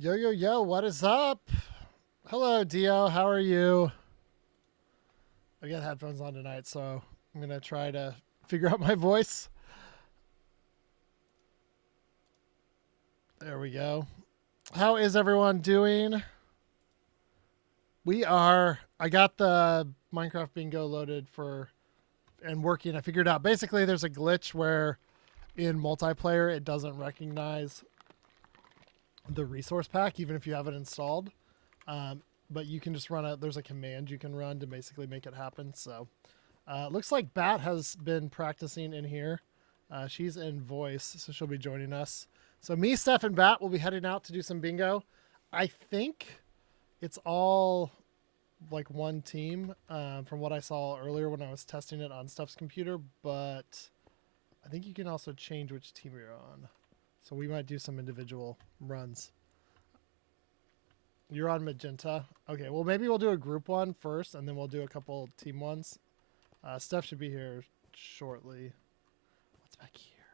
Yo, yo, yo, what is up? Hello, Dio. How are you? I got headphones on tonight, so I'm going to try to figure out my voice. There we go. How is everyone doing? I got the Minecraft bingo loaded for and working. I figured out basically there's a glitch where in multiplayer it doesn't recognize the resource pack, even if you have it installed. But you can just there's a command you can run to basically make it happen. So looks like Bat has been practicing in here. She's in voice, so she'll be joining us. So me, Steph, and Bat will be heading out to do some bingo. I think it's all like one team from what I saw earlier when I was testing it on Steph's computer, but I think you can also change which team you're on. So we might do some individual runs. You're on magenta. Okay, well maybe we'll do a group one first, and then we'll do a couple team ones. Steph should be here shortly. What's back here?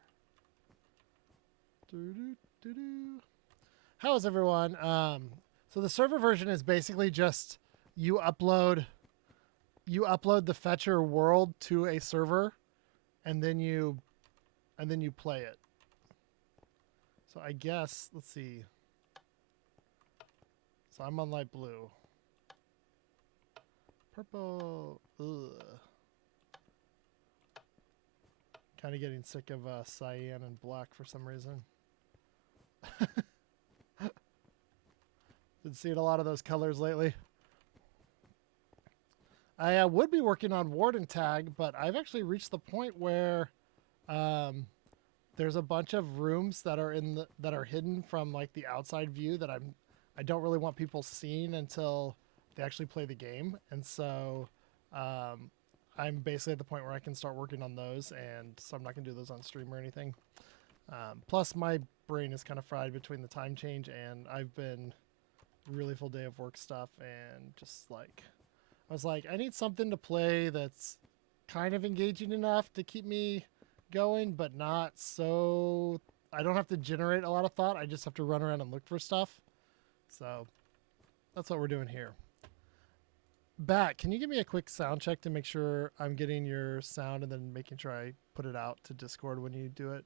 Doo-doo-doo-doo. How is everyone? So the server version is basically just you upload the fetcher world to a server, and then you play it. So I guess let's see. So I'm on light blue. Purple. Ugh. Kind of getting sick of cyan and black for some reason. Been seeing a lot of those colors lately. I would be working on Warden Tag, but I've actually reached the point where there's a bunch of rooms that are hidden from like the outside view that I don't really want people seeing until they actually play the game, and so I'm basically at the point where I can start working on those, and so I'm not gonna do those on stream or anything. Plus, my brain is kind of fried between the time change, and I've been really full day of work stuff, and just like I was like, I need something to play that's kind of engaging enough to keep me going, but not so I don't have to generate a lot of thought. I just have to run around and look for stuff. So that's what we're doing here. Bat, can you give me a quick sound check to make sure I'm getting your sound and then making sure I put it out to Discord when you do it?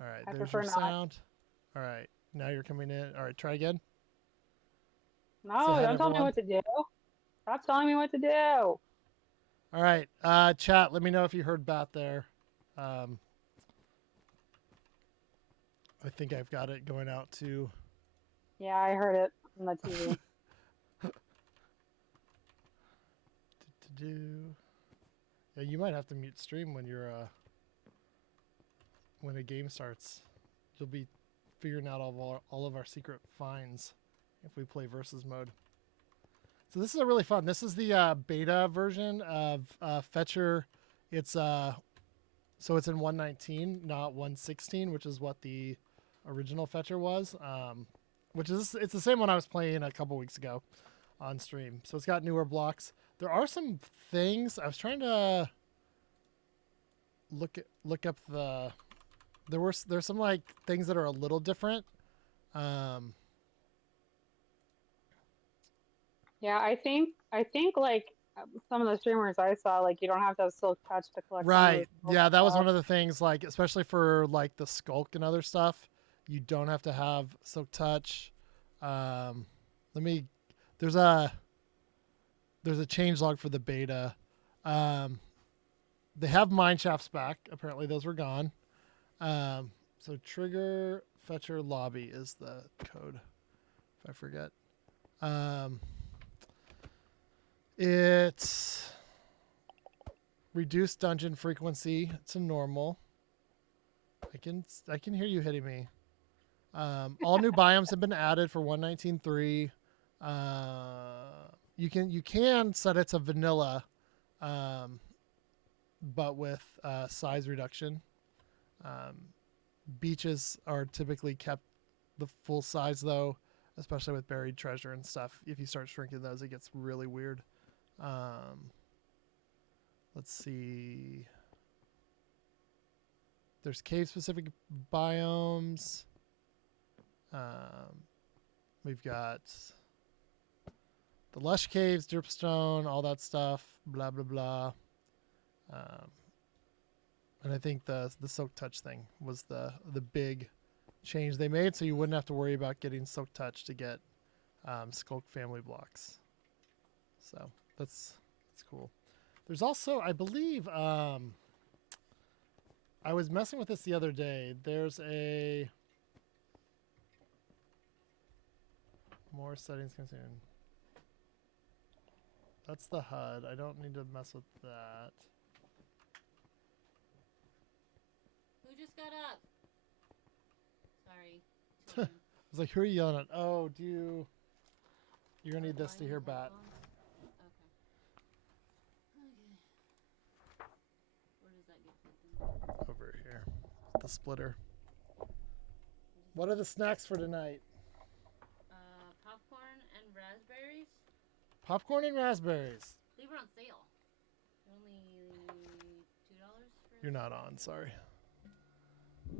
All right, I there's prefer your not. sound. All right, now you're coming in. All right, try again. Say No, hi to don't tell me everyone. what to do. Stop telling me what to do. All right, chat, let me know if you heard Bat there. Um, I think I've got it going out to. Yeah, I heard it on the TV. Yeah, you might have to mute stream when you're when a game starts. You'll be figuring out all of our secret finds if we play versus mode. So this is a really fun. This is the beta version of Fetcher. It's so it's in 119, not 116, which is what the original Fetcher was. Which is it's the same one I was playing a couple weeks ago on stream. So it's got newer blocks. There are some things I was trying to look up there's some like things that are a little different. Um, Yeah, I think like some of the streamers I saw, like you don't have to have Silk Touch to collect some of those right. silver Yeah, that was one blocks. of the things like especially for like the skulk and other stuff, you don't have to have silk touch. Um, let me there's a there's a change log for the beta. Um, they have mine shafts back. Apparently those were gone. So trigger fetcher lobby is the code. If I forget. Um, it's reduced dungeon frequency to normal. I can hear you hitting me. All new biomes have been added for 119.3. You can set it to vanilla, um, but with size reduction. Um, beaches are typically kept the full size though, especially with buried treasure and stuff. If you start shrinking those, it gets really weird. Um, let's see. There's cave specific biomes. Um, we've got the lush caves, dripstone, all that stuff. Blah blah blah. Um, and I think the silk touch thing was the big change they made, so you wouldn't have to worry about getting silk touch to get skulk family blocks. So that's cool. There's also, I believe, I was messing with this the other day. There's a more settings concern. That's the HUD. I don't need to mess with that. Who just got up? Sorry. I was like, who are you yelling at? Oh, you're gonna need this to hear bat. Okay. Where does that get plugged in? Over here. The splitter. What are the snacks for tonight? Popcorn and raspberries. Popcorn and raspberries. They were on sale. Only $2 for. You're not on, sorry.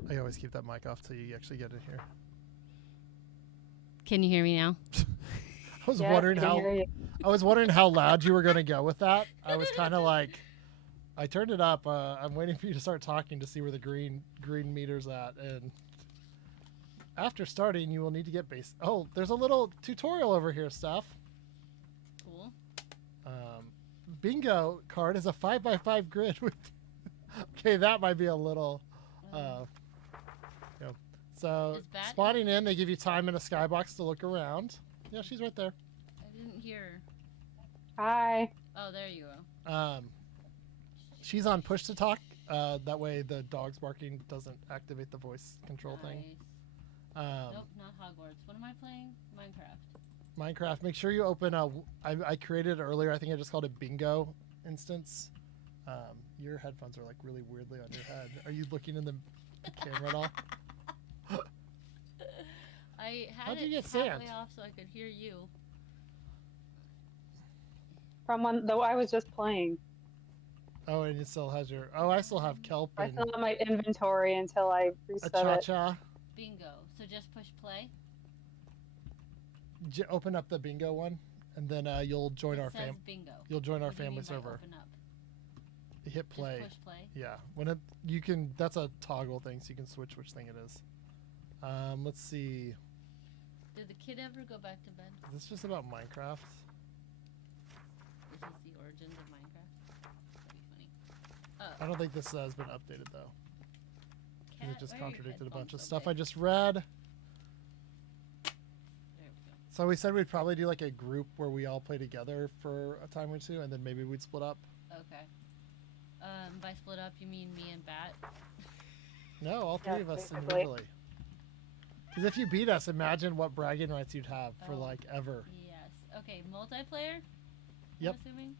I always keep that mic off till you actually get in here. Can you hear me now? I was Yes, wondering I can how hear you. I was wondering how loud you were gonna go with that. I was kind of like, I turned it up. I'm waiting for you to start talking to see where the green meter's at, and after starting, you will need to get base. Oh, there's a little tutorial over here, stuff. Cool. Bingo card is a 5x5 grid with. Okay, that might be a little. So Is Bat spawning in, they give you time in a skybox to look around. Yeah, she's right there. I didn't hear her. Hi. Oh, there you go. She's on push to talk. That way the dog's barking doesn't activate the voice control thing. Nope, not Hogwarts. What am I playing? Minecraft. Minecraft. Make sure you open a. I created it earlier. I think I just called it Bingo instance. Your headphones are like really weirdly on your head. Are you looking in the camera at all? I had How'd you it get halfway sand? off so I could hear you. From when though I was just playing. Oh, and it still has your. Oh, I still have kelp I and still have my inventory until I a reset cha it. cha. Bingo. So just push play. Open up the bingo one, and then you'll join It our says bingo. You'll join our What do you family mean by server. Open up? Hit play. Just push play. Yeah, when it you can. That's a toggle thing, so you can switch which thing it is. Let's see. Did the kid ever go back to bed? Is this just about Minecraft? This is the origins of Minecraft. That'd be funny. Oh, I don't think this has been updated though. 'Cause cat, it just why are your contradicted a bunch of headphones so stuff I big? just read. There we go. So we said we'd probably do like a group where we all play together for a time or two, and then maybe we'd split up. Okay. By split up, you mean me and Bat? No, all three Yeah, of us basically. individually. Because if you beat us, imagine what bragging rights you'd have for Oh. like ever. Yes. Okay, multiplayer? Yep. I'm assuming?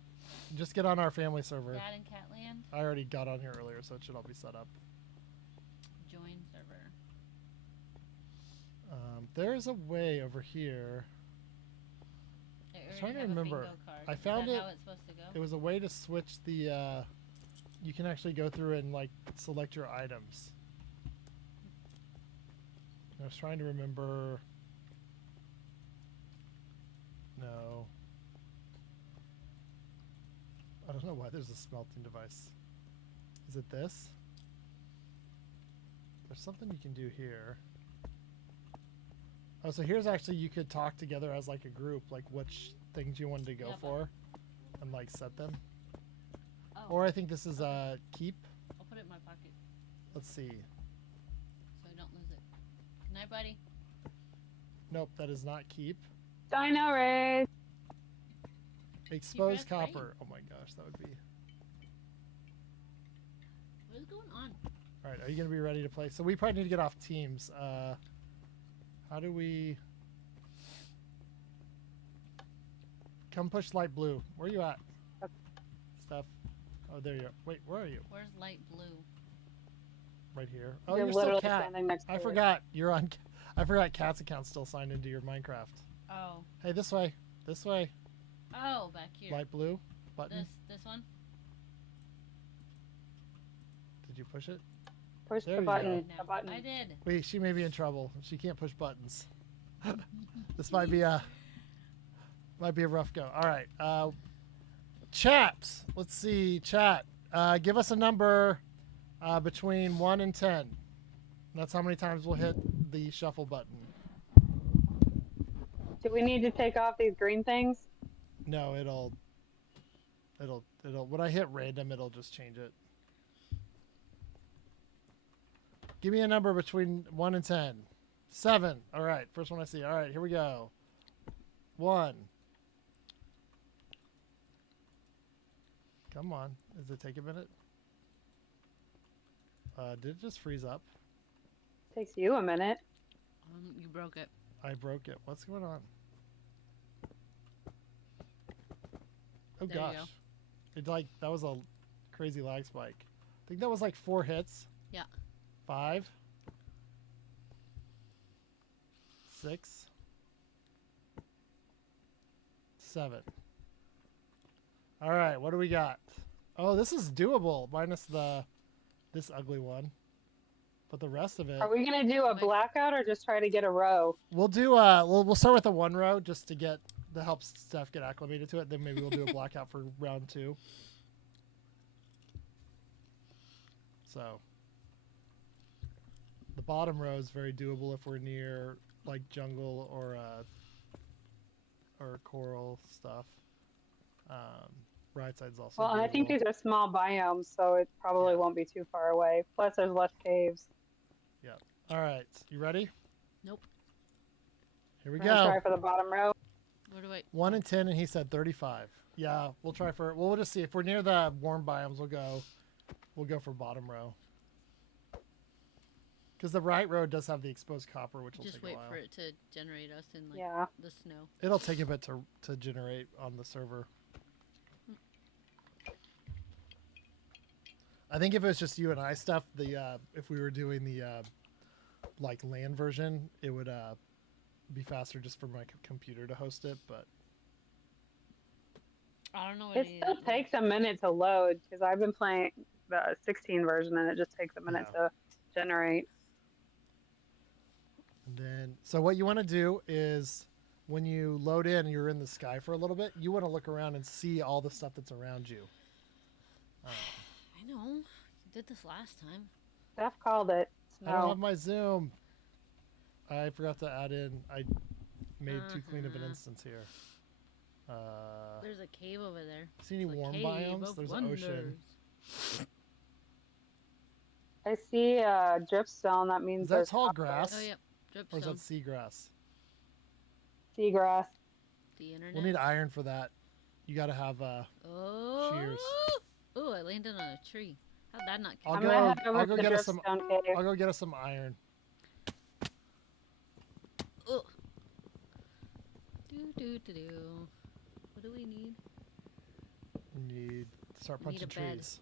Just get on our family server. Bat and Catland? I already got on here earlier, so it should all be set up. Join server. There's a way over here. I trying to already have a remember. bingo card. I Is found that it- how it's supposed to go? There was a way to switch the. You can actually go through and like select your items. I was trying to remember. No. I don't know why there's a smelting device. Is it this? There's something you can do here. Oh, so here's actually you could talk together as like a group, like which things you wanted to go Yeah, but- for, and like set them. Oh, Or I think this is keep. I'll put it in my pocket Let's see. so I don't lose it. Good night, buddy. Nope, that is not keep. Dino raid. Exposed pressed right. copper. Oh my gosh, that would be. What is going on? All right, are you gonna be ready to play? So we probably need to get off teams. How do we? Come push light blue. Where are you at? Stuff. Oh, there you are. Wait, where are you? Where's light blue? Right here. Oh, You're you're still literally cat. standing next to I it. forgot. You're on. I forgot Cat's account's still signed into your Minecraft. Oh. Hey, this way. This way. Oh, back here. Light blue button. This one? Did you push it? Push There the you button. go. The button. I did. Wait, she may be in trouble. She can't push buttons. This might be a rough go. All right. Chat. Let's see. Chat. Give us a number between 1 and 10. That's how many times we'll hit the shuffle button. Do we need to take off these green things? No, it'll when I hit random, it'll just change it. Give me a number between 1 and 10. 7. All right. First one I see. All right, here we go. 1. Come on. Does it take a minute? Did it just freeze up? Takes you a minute. You broke it. I broke it. What's going on? Oh There you gosh. go. It that was a crazy lag spike. I think that was like 4 hits. Yeah. 5. 6. 7. All right, what do we got? Oh, this is doable minus this ugly one. But the rest of it, Are we gonna do a blackout or just try to get a row? we'll do we'll start with a 1 row just to help Steph get acclimated to it. Then maybe we'll do a blackout for round 2. So the bottom row is very doable if we're near like jungle or coral stuff. Right side's also Well, I think doable. these are small biomes, so it probably won't be too far away. Plus, there's less caves. All right, you ready? Nope. Here we We're gonna go. try for the bottom row. Where do I? 1 and 10, and he said 35. Yeah, we'll try for. Well, we'll just see if we're near the warm biomes. We'll go for bottom row. Because the right row does have the exposed copper, which will Just take a wait while. for it to generate us in like Yeah. the snow. It'll take a bit to generate on the server. I think if it was just you and I stuff, if we were doing the like LAN version, it would be faster just for my computer to host it. But I don't know what It still takes a minute to load because I've been playing the 16 version and it just takes a minute to generate. and then, so what you want to do is when you load in and you're in the sky for a little bit, you want to look around and see all the stuff that's around you. I know. You did this last time. Steph called it. I don't Snow. have my Zoom. I forgot to add in. I made too clean of an instance here. There's a cave over there. See any It's the warm cave biomes? of There's an ocean. wonders. I see dripstone. That means Is that there's tall copper. grass? Oh, yep. Or is that Dripstone. seagrass? Seagrass. The internet. We'll need iron for that. You gotta have Oh. shears. Oh, I landed on a tree. How'd that not I'll I'm kill? gonna go- head over I'll to go the get us some- dripstone cave. I'll go get us some iron. Oh. Do. What do we need? We need to start We need punching a bed. trees.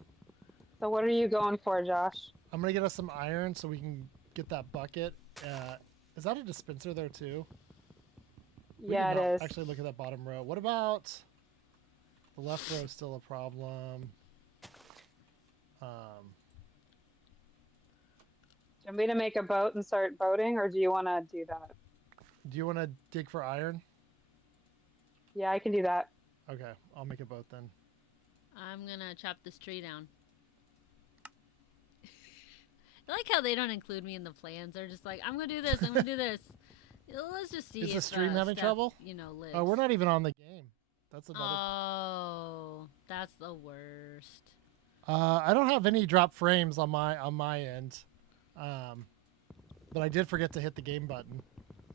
So what are you going for, Josh? I'm gonna get us some iron so we can get that bucket. Is that a dispenser there too? We Yeah, did it not is. actually look at that bottom row. What about the left row? Is still a problem. Do you want me to make a boat and start boating, or do you want to do that? Do you want to dig for iron? Yeah, I can do that. Okay, I'll make a boat then. I'm gonna chop this tree down. I like how they don't include me in the plans. They're just like, I'm gonna do this. I'm gonna do this. Let's just see. Is the if, stream having Steph, trouble? You know, lives. Oh, we're not even on the game. That's another. Oh, that's the worst. I don't have any drop frames on my end, but I did forget to hit the game button,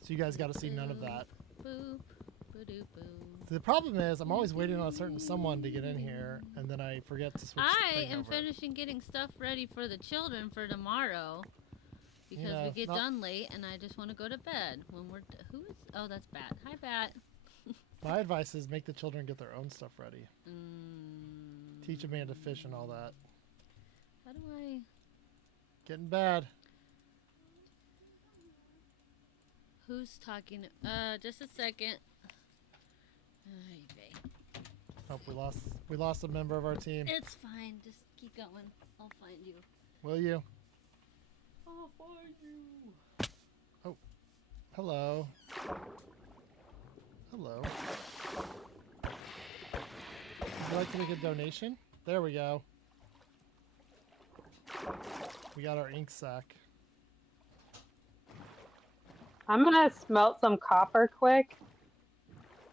so you guys got to see none of that. Boop, ba-doop, boo. So the problem is I'm always waiting on a certain someone to get in here, and then I forget to switch. I the thing am over. finishing getting stuff ready for the children for tomorrow because Yeah, we get not- done late and I just want to go to bed when we're. Who is? Oh, that's Bat. Hi, Bat. My advice is make the children get their own stuff ready. Teach a man to fish and all that. How do I? Getting bad. Who's talking? Just a second. Ay, vey. Oh, we lost a member of our team. It's fine. Just keep going. I'll find you. Will you? I'll find you. Hello. Hello. Would you like to make a donation? There we go. We got our ink sac. I'm gonna smelt some copper quick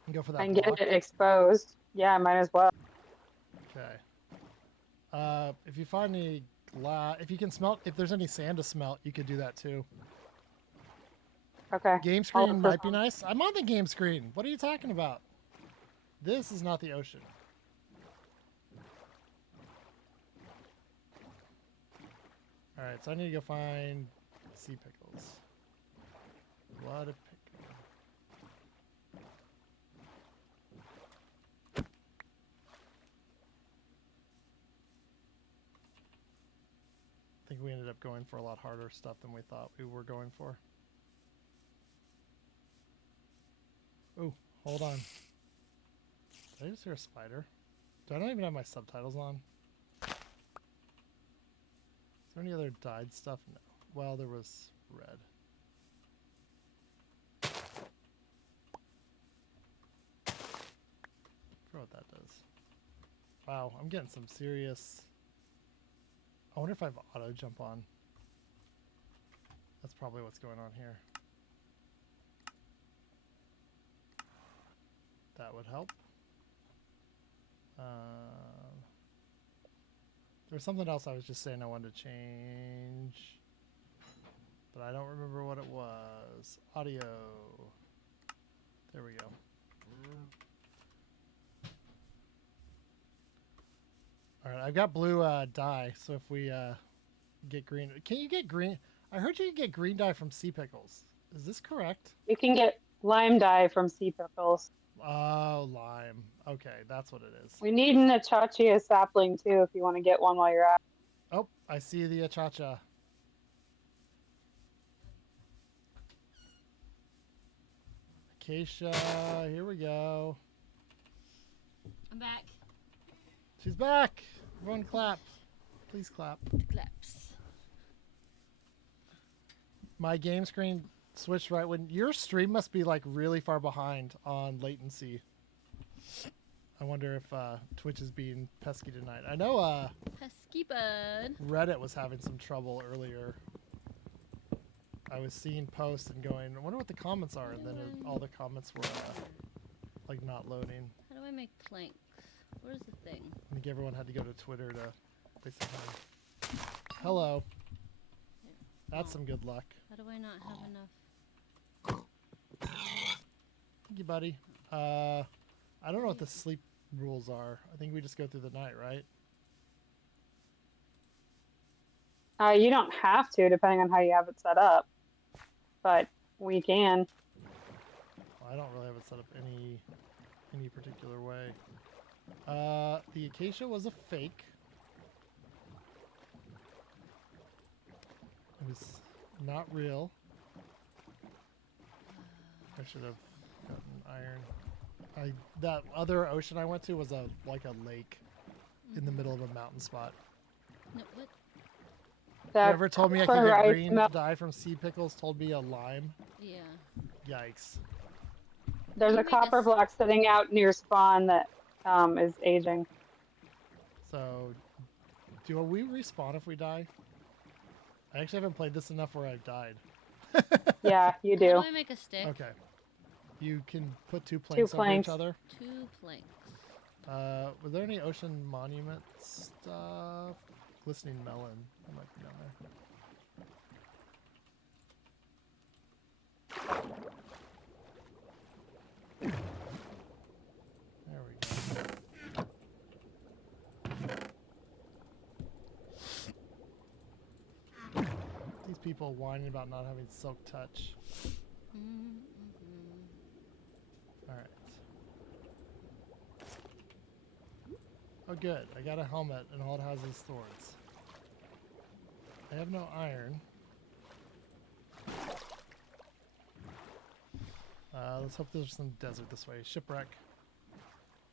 And go for that and block. get it exposed. Yeah, I might as well. Okay. If you find any if you can smelt, if there's any sand to smelt, you could do that too. Okay. Game I'll screen look for might be some. nice. I'm on the game screen. What are you talking about? This is not the ocean. All right, so I need to go find sea pickles. What a pickle. I think we ended up going for a lot harder stuff than we thought we were going for. Ooh, hold on. Did I just hear a spider? Do I not even have my subtitles on? Is there any other dyed stuff? No. Well, there was red. I forgot what that does. Wow, I'm getting some serious... I wonder if I have auto jump on. That's probably what's going on here. That would help. There's something else I was just saying I wanted to change, but I don't remember what it was. Audio. There we go. All right, I've got blue dye, so if we get green, can you get green? I heard you can get green dye from sea pickles. Is this correct? You can get lime dye from sea pickles. Oh, lime. Okay, that's what it is. We need an achachia sapling too if you want to get one while you're at it. Oh, I see the achacha. Acacia, here we go. I'm back. She's back. Everyone clap. Please clap. Claps. My game screen switched right when your stream must be like really far behind on latency. I wonder if Twitch is being pesky tonight. I know Pesky bud. Reddit was having some trouble earlier. I was seeing posts and going, I wonder what the comments are, and then all the comments were like not loading. How do I make planks? Where's the thing? I think everyone had to go to Twitter to basically. Hello. That's some good luck. How do I not have enough? Thank you, buddy. I don't know what the sleep rules are. I think we just go through the night, right? You don't have to, depending on how you have it set up, but we can. Well, I don't really have it set up any particular way. The acacia was a fake. It was not real. I should have gotten iron. That other ocean I went to was like a lake in the middle of a mountain spot. No, what? Whoever told me I could copper get I green smell- dye from sea pickles told me a lime. Yeah. Yikes. There's a Maybe copper this- block sitting out near spawn that is aging. So, do we respawn if we die? I actually haven't played this enough where I've died. Yeah, you How do. do I make a stick? Okay. You can put two planks over planks. each other. 2 planks. Were there any ocean monument stuff? Glistening melon. That might be down there. There we go. These people whining about not having silk touch. Mm-hmm. Alright. Oh good, I got a helmet and all it has is thorns. I have no iron. Let's hope there's some desert this way. Shipwreck.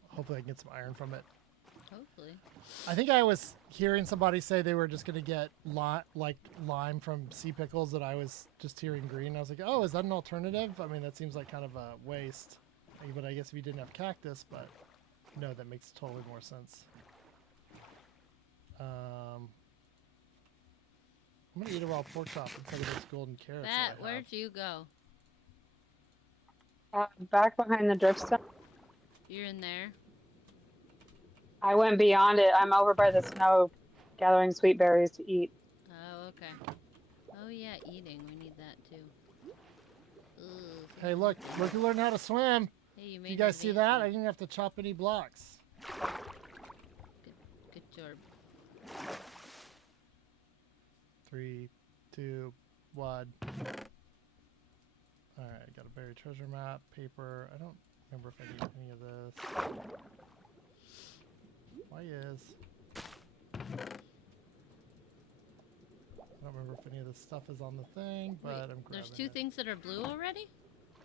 Hopefully I can get some iron from it. Hopefully. I think I was hearing somebody say they were just gonna get lime from sea pickles, that I was just hearing green. I was like, oh, is that an alternative? I mean, that seems like kind of a waste. But I guess if you didn't have cactus, but no, that makes totally more sense. I'm gonna eat a raw pork chop instead of those golden carrots. Matt, that I where'd have. you go? Back behind the dripstone. You're in there. I went beyond it. I'm over by the snow gathering sweet berries to eat. Oh, okay. Oh yeah, eating. We need that too. Ugh, Hey, look who learned how to swim. Hey, you made You guys see that? I advancement. didn't have to chop any blocks. Good job. 3, 2, 1. Alright, got a buried treasure map, paper. I don't remember if I need any of this. Why is? I don't remember if any of this stuff is on the thing, but Wait, I'm grabbing there's 2 it. things that are blue already?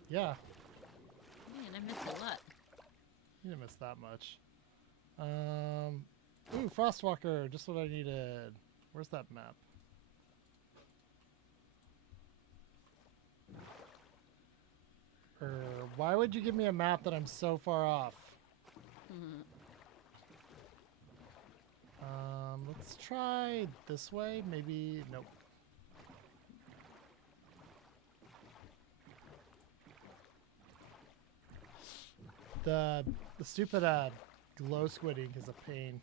Yeah, Man, I missed a lot. you didn't miss that much. Ooh, Frostwalker, just what I needed. Where's that map? Why would you give me a map that I'm so far off? Let's try this way. Maybe, nope. The stupid glow squidding is a pain.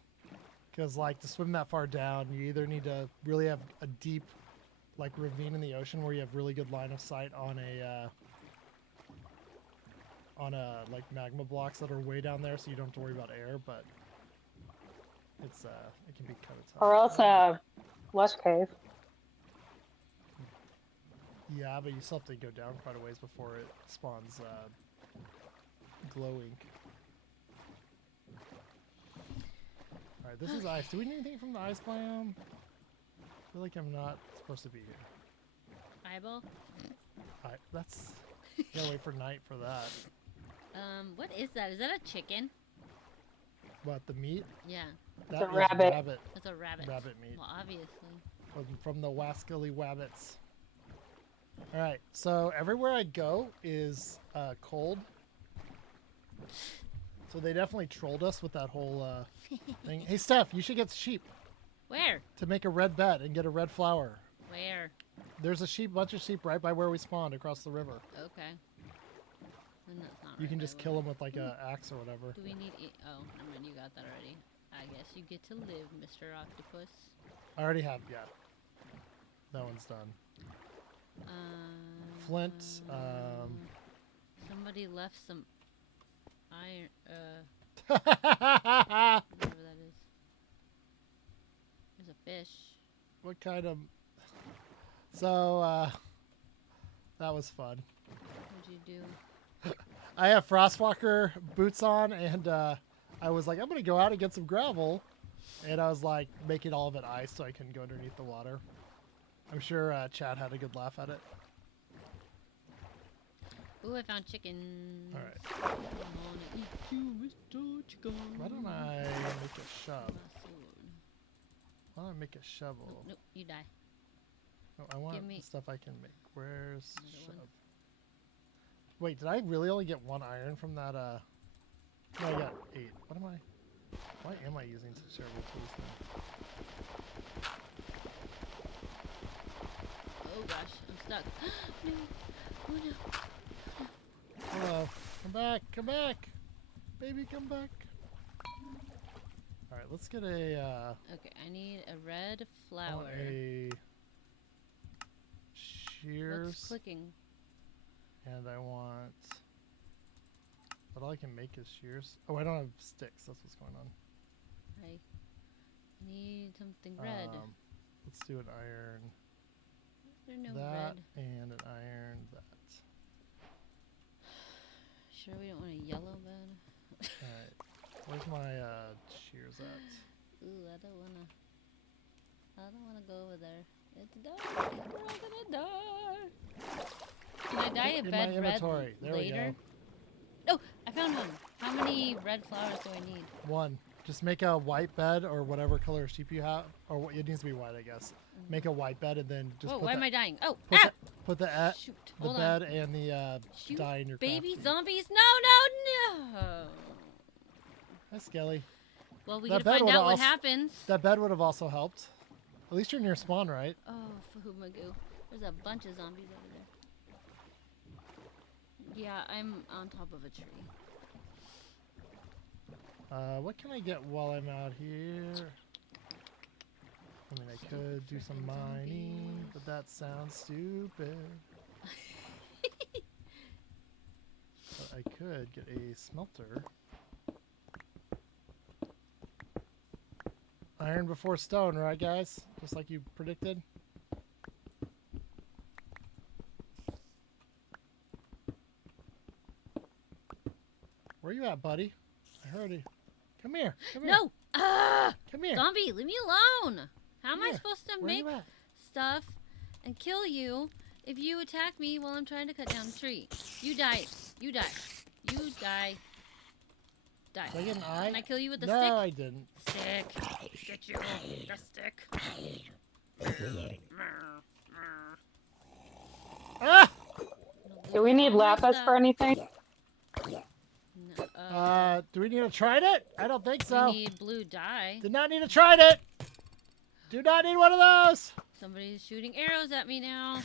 Because, like, to swim that far down, you either need to really have a deep, like, ravine in the ocean where you have really good line of sight on like magma blocks that are way down there, so you don't have to worry about air. But it's it can be kind of tough. Or else lush cave. Yeah, but you still have to go down quite a ways before it spawns glow ink. Alright, this is ice. Do we need anything from the ice biome? I feel like I'm not supposed to be here. Eyeball? That's... gotta wait for night for that. What is that? Is that a chicken? What, the meat? Yeah, It's That a is rabbit. that's a rabbit. Rabbit meat. Well, obviously. From the Wascally Wabbits. Alright, so everywhere I go is cold. So they definitely trolled us with that whole thing. Hey, Steph, you should get sheep Where? to make a red bed and get a red flower. Where? There's a bunch of sheep right by where we spawned across the river. Okay. Then that's not You right can by just where- kill them with like a axe or whatever. Do we need oh, never mind, you got that already. I guess you get to live, Mr. Octopus. I already have, yeah. That one's done. Flint, Somebody left some iron, whatever that is. There's a fish. What kind of... So, that was fun. What'd you do? I have Frostwalker boots on, and I was like, I'm going to go out and get some gravel. And I was like, making all of it ice so I couldn't go underneath the water. I'm sure Chad had a good laugh at it. Ooh, I found chicken. All right. I wanna eat you, Mr. Chicken. Why don't I make a shove? My sword. Why don't I make a shovel? Nope, you die. No, I want Give me the stuff I can make. Where's another shove? one. Wait, did I really only get 1 iron from that? No, I got 8. What am I? Why am I using such terrible tools now? Oh gosh, I'm stuck. No. Oh no. Hello. Come back. Come back. Baby, come back. Alright, let's get a, Okay, I need a red I flower. want a What's shears. clicking? And I want... But all I can make is shears. Oh, I don't have sticks. That's what's going on. I need something red. Let's do an iron. Is there no that red? and an iron that. Sure, we don't want a yellow bed. Alright. Where's my shears at? Ooh, I don't wanna go over there. It's dark. We're all gonna die. Can I dye a In my bed red inventory. There we later? go. Oh, I found one. How many red flowers do I need? 1. Just make a white bed or whatever color sheep you have, or it needs to be white, I guess. Make a white bed and then just Whoa, put why the, am I dying? Oh, put ah! put the Shoot. the Hold bed on. and the Shoot, dye in your baby craft. zombies. No. Hi, Skelly. Well, we That gotta bed find would've out what also- happens. That bed would have also helped. At least you're near spawn, right? Oh, Fahumagoo. There's a bunch of zombies over there. Yeah, I'm on top of a tree. What can I get while I'm out here? I mean, I could do some Frickin' mining, zombies. but that sounds stupid. But I could get a smelter. Iron before stone, right, guys? Just like you predicted. Where you at, buddy? I heard you. Come here. Come here. No! Ah! Come here. Zombie, leave me alone! How am Come I here. supposed to Where make you at? stuff and kill you if you attack me while I'm trying to cut down a tree? You die. You die. You die. Die. Did I get an eye? Can I kill you with the no, stick? I didn't. Stick. Get you. The stick. Ah! Do we need lapis Stuff. for anything? No, Do we need a trident? I don't think so. we need blue dye. Did not need a trident. Do not need one of those. Somebody's shooting arrows at me now.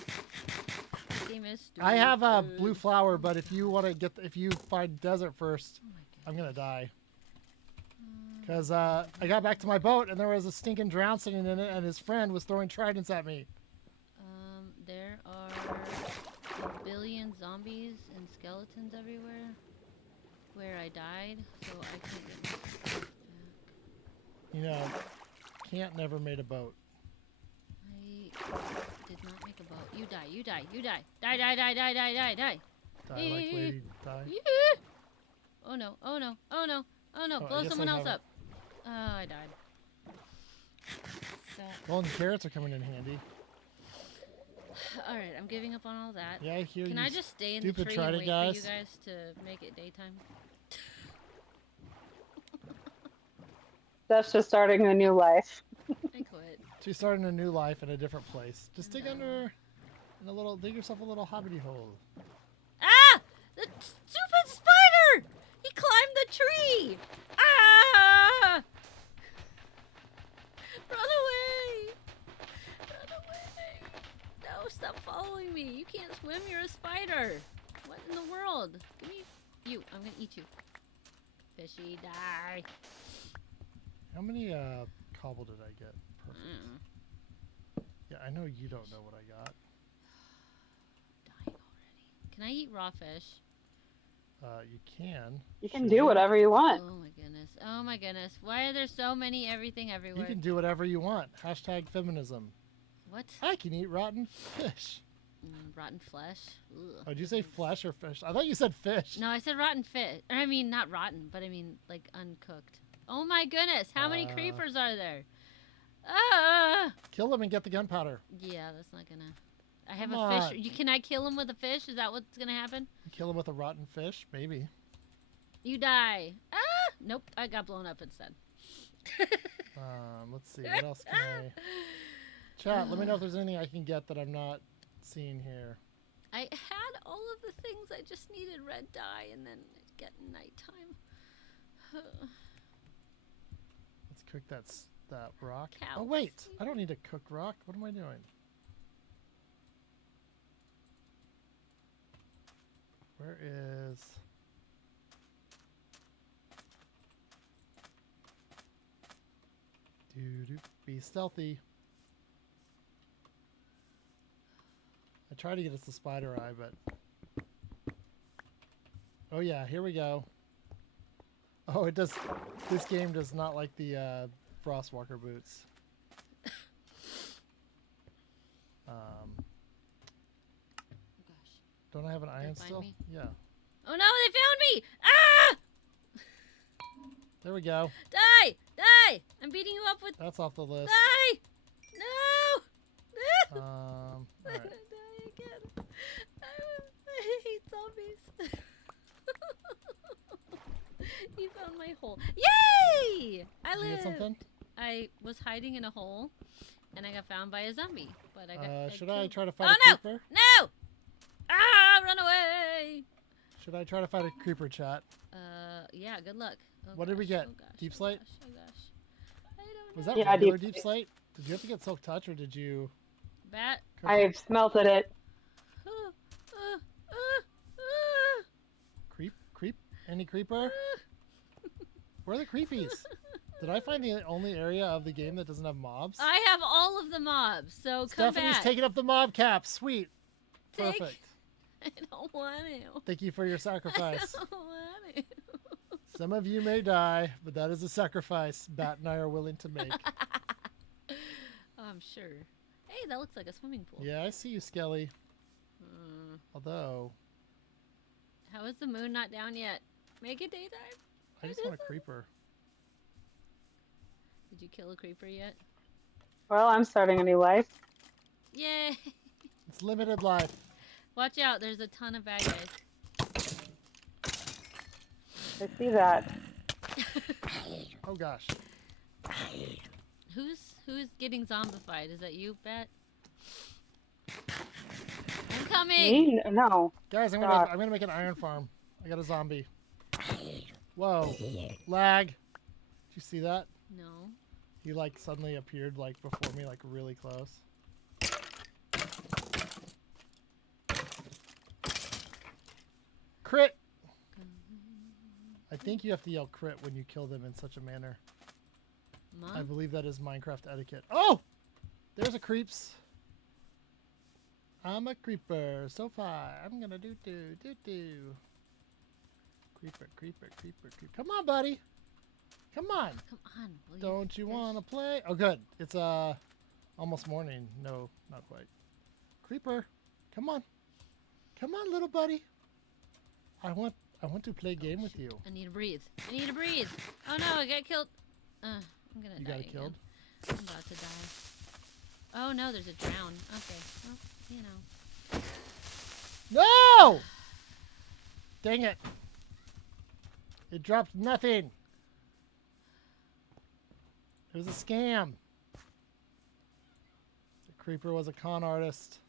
This game is I have a stupid. blue flower, but if you want to get, if you find desert first, Oh my I'm gonna die. God. Cause I got back to my boat and there was a stinking drown sitting in it, and his friend was throwing tridents at me. There are a billion zombies and skeletons everywhere where I died, so I can't get my stuff back. You know, Can't never made a boat. I did not make a boat. You die, you die, you die. Die, die, die, die, die, die, die. Die like lady, die. Yeah. Oh no, oh no, oh no, oh no. Oh, I Blow guess someone I else haven't- up. Oh, I died. So, Golden carrots are coming in handy. alright, I'm giving up on all that. Yeah, I hear Can you. I just stay in the stupid tree trident and wait for you guys. guys to make it daytime? That's just starting a new life. I quit. She's starting a new life in a different place. Just dig No. under, in a little, dig yourself a little hobbity hole. Ah! The stupid spider! He climbed the tree! Ah! Run away! Run away! No, stop following me. You can't swim, you're a spider. What in the world? Give me you. I'm gonna eat you. Fishy, die. How many cobble did I get? Perfect. Mm. Yeah, I know you don't know what I got. Dying already. Can I eat raw fish? You can. You can Should do whatever you want. Oh my goodness. Oh my goodness. Why are there so many everything everywhere? You can do whatever you want. Hashtag feminism. What? I can eat rotten fish. Rotten flesh? Ugh. Oh, did you say flesh or fish? I thought you said fish. No, I said rotten fish. I mean, not rotten, but I mean, like, uncooked. Oh my goodness, how many creepers are there? Ah! Kill them and get the gunpowder. Yeah, that's not gonna... I have Come a fish. on. Can I kill him with a fish? Is that what's gonna happen? Kill them with a rotten fish? Maybe. You die. Ah! Nope, I got blown up instead. Let's see. What else can I... Chat, let me know if there's anything I can get that I'm not seeing here. I had all of the things. I just needed red dye, and then it get nighttime. Let's cook that rock. Cows. Oh, wait. I don't need to cook rock. What am I doing? Where is... Doo-doo. Be stealthy. I tried to get us the spider eye, but... Oh yeah, here we go. Oh, it does... This game does not like the Frostwalker boots. Oh gosh. Don't I have an Did iron it find still? me? Yeah. Oh no, they found me! Ah! There we go. Die! Die! I'm beating you up with... That's off the list. Die! No! All right. Die again. I hate zombies. You found my hole. Yay! I Did you live. get something? I was hiding in a hole, and I got found by a zombie. But I got. Should I killed. try to fight Oh a no! creeper? No! Ah! Run away! Should I try to fight a creeper, chat? Yeah. Good luck. Oh, What did we gosh, get? Oh gosh, Deep oh slate? gosh, oh gosh. I don't Was know. that Yeah, regular deep deep slate? Did you have to get silk touch or did you Bat. cook it? I've smelted it. Uh, uh, uh, Creep? Any creeper? Where are the creepies? Did I find the only area of the game that doesn't have mobs? I have all of the mobs, so come Stephanie's back. taking up the mob cap. Sweet. Take- Perfect. I don't want to. Thank you for your sacrifice. I don't want to. Some of you may die, but that is a sacrifice Bat and I are willing to make. I'm sure. Hey, that looks like a swimming pool. Yeah, I see you, Skelly. Mm, Although, how is the moon not down yet? Make it daytime. I just want a creeper. Did you kill a creeper yet? Well, I'm starting a new life. Yay! It's limited life. Watch out, there's a ton of bad guys. I see that. Oh gosh. Who's getting zombified? Is that you, Bat? I'm coming! Me? No. Guys, I'm Stop. gonna make an iron farm. I got a zombie. Whoa. Lag. Did you see that? No. He like suddenly appeared like before me, like really close. Crit! I think you have to yell crit when you kill them in such a manner. I Mom? believe that is Minecraft etiquette. Oh! There's a creeps. I'm a creeper. So far, I'm gonna do. Creeper. Come on, buddy. Come on. Come on. will Don't you fish? want to play? Oh, good. It's almost morning. No, not quite. Creeper, come on. Come on, little buddy. I want to play a game with you. I need to breathe. I need to breathe. Oh no, I got killed. I'm gonna You die got again. killed? I'm about to die. Oh no, there's a drown. Okay. Well, you know. No! Dang it. It dropped nothing. It was a scam. The creeper was a con artist.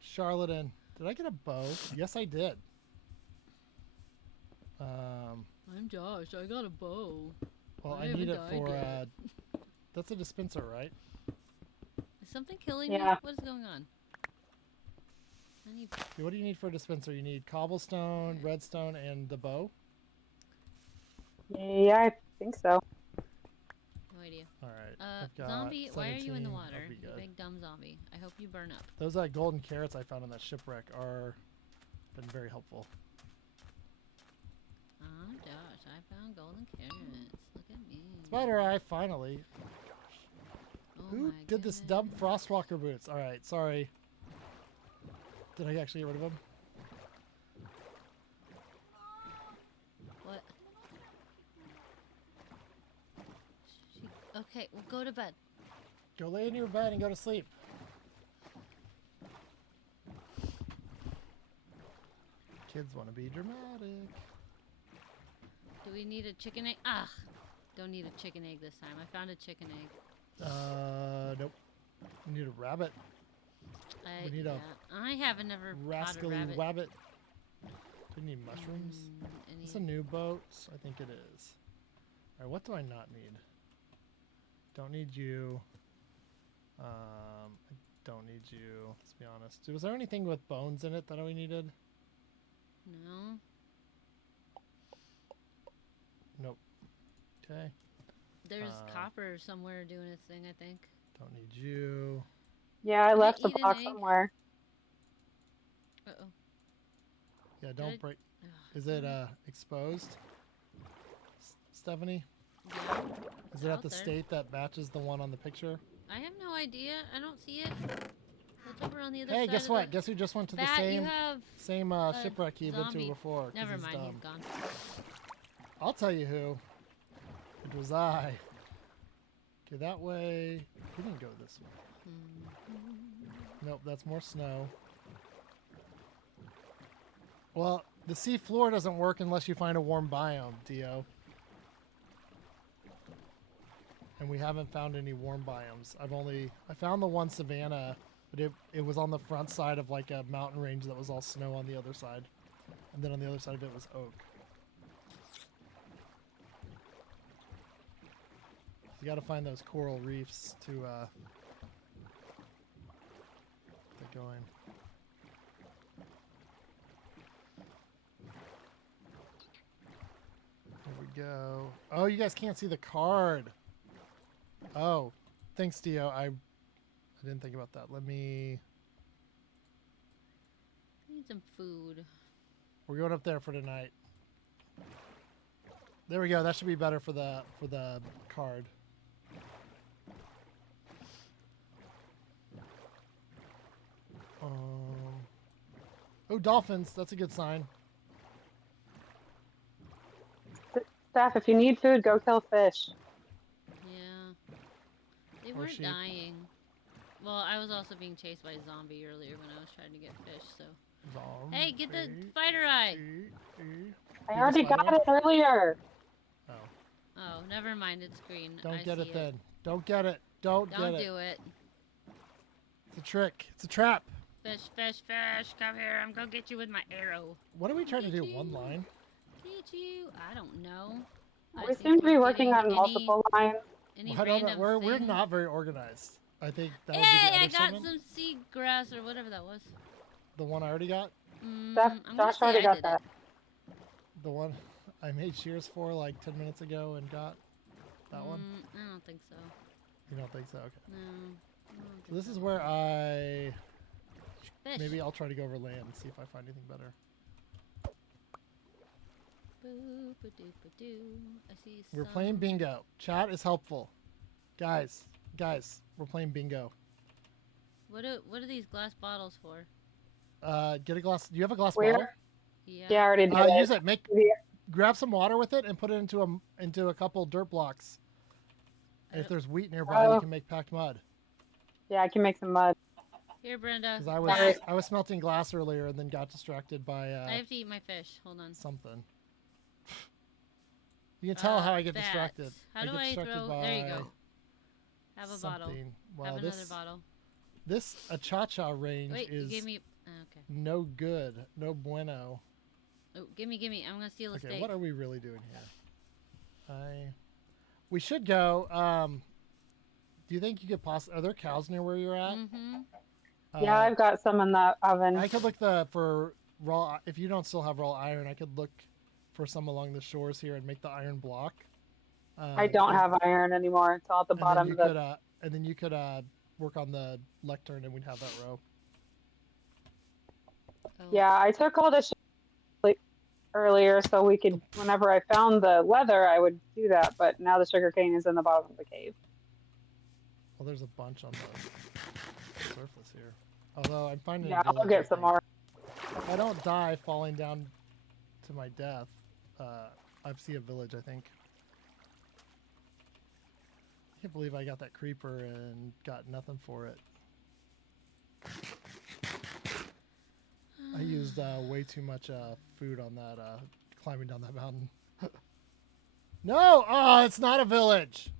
Charlatan. Did I get a bow? Yes, I did. I'm Josh. I got a bow. Well, I I haven't need it died for, yet. that's a dispenser, right? Is something killing me? Yeah. What is going on? I need. What do you need for a dispenser? You need cobblestone, redstone, and the bow? Yeah, I think so. No idea. All right. I've got Zombie, why are you in the 17. water? That'll be You good. big dumb zombie. I hope you burn up. Those golden carrots I found on that shipwreck are been very helpful. Oh, Josh, I found golden carrots. Look at me. Spider Eye, finally. Oh Who my did this goodness. dumb Frostwalker boots? All right, sorry. Did I actually get rid of him? What? Okay, well, go to bed. Go lay in your bed and go to sleep. Kids want to be dramatic. Do we need a chicken egg? Ah, don't need a chicken egg this time. I found a chicken egg. Nope. We need a rabbit. We need a I haven't ever caught a rascally rabbit. wabbit. Do we need mushrooms? I Is this a need- new boat? I think it is. Alright, what do I not need? Don't need you. I don't need you. Let's be honest. Was there anything with bones in it that we needed? No. Nope. Okay. There's Uh, copper somewhere doing its thing, I think. Don't need you. Yeah, I Can I left the eat an box egg? somewhere. Uh-oh. Yeah, I- don't break. Ugh. Is it exposed? Stephanie? Yeah. Is it at out the there. state that matches the one on the picture? I have no idea. I don't see it. What's over on the other Hey, side guess of what? the... Guess who just went to the Bat, you same have... shipwreck he went to zombie. before? 'cause Never he's mind, dumb. he's gone. I'll tell you who. It was I. Okay, that way. He didn't go this way. Nope, that's more snow. Well, the sea floor doesn't work unless you find a warm biome, Dio. and we haven't found any warm biomes. I found the one savanna, but it was on the front side of like a mountain range that was all snow on the other side, and then on the other side of it was oak. You got to find those coral reefs to get going. Here we go. Oh, you guys can't see the card. Oh, thanks, Dio. I didn't think about that. Let me. I need some food. We're going up there for tonight. There we go. That should be better for the card. Oh, dolphins. That's a good sign. Steph, if you need food, go kill fish. Yeah. They Or weren't sheep. dying. Well, I was also being chased by a zombie earlier when I was trying to get fish, so. Hey, get the spider eye! I already got it earlier. Oh. Oh, never mind, it's green. Don't I get see it then. Don't get it. Don't get Don't it. do it. It's a trick. It's a trap. Fish, fish, fish, come here. I'm gonna get you with my arrow. What are we trying to do? Get One you. line? Get you. I don't know. I We think seem to be we're working getting on multiple lines. Any Well, I don't know. random We're thing. not very organized. I think that would be Hey, the I other got segment. some seagrass or whatever that was. The one I already got. Steph, I'm gonna Josh say already I got did that. The one I made shears for like 10 minutes ago and got that one. I don't think so. You don't think so? Okay. No. I don't So think this is so. where I Fish. maybe I'll try to go over land and see if I find anything better. Boop-a-doop-a-doo. I see We're some- playing bingo. Chat is helpful. Guys, we're playing bingo. What are these glass bottles for? Get a glass. Do you have a glass Where? bottle? Yeah. Yeah, I already did it. Use it. Yeah. Grab some water with it and put it into a couple dirt blocks. And if there's wheat nearby, you can make packed mud. Yeah, I can make some mud. Here, Brenda. Because I was smelting glass earlier and then got distracted by I have to eat my fish. Hold on. something. You can tell how I get That. distracted. How do get I distracted throw? by There you go. Have a bottle. something. Well, Have another bottle. This Achacha range Wait, you is gave me. Okay. no good, no bueno. Oh, gimme. I'm gonna steal a Okay, steak. what are we really doing here? We should go. Do you think you could are there cows near where you're at? Mm-hmm. Yeah, I've got some in the oven. I could look for raw. If you don't still have raw iron, I could look for some along the shores here and make the iron block. I don't have iron anymore. It's all at the bottom of the. And then you could work on the lectern, and we'd have that row. Oh. Yeah, I took all the shit earlier so we could, whenever I found the leather, I would do that. But now the sugarcane is in the bottom of the cave. Well, there's a bunch on the surface here. Although I'm finding. Yeah, a village, I'll get I some think. more. If I don't die falling down to my death, I see a village, I think. I can't believe I got that creeper and got nothing for it. I used way too much food on that climbing down that mountain. No! Oh, it's not a village!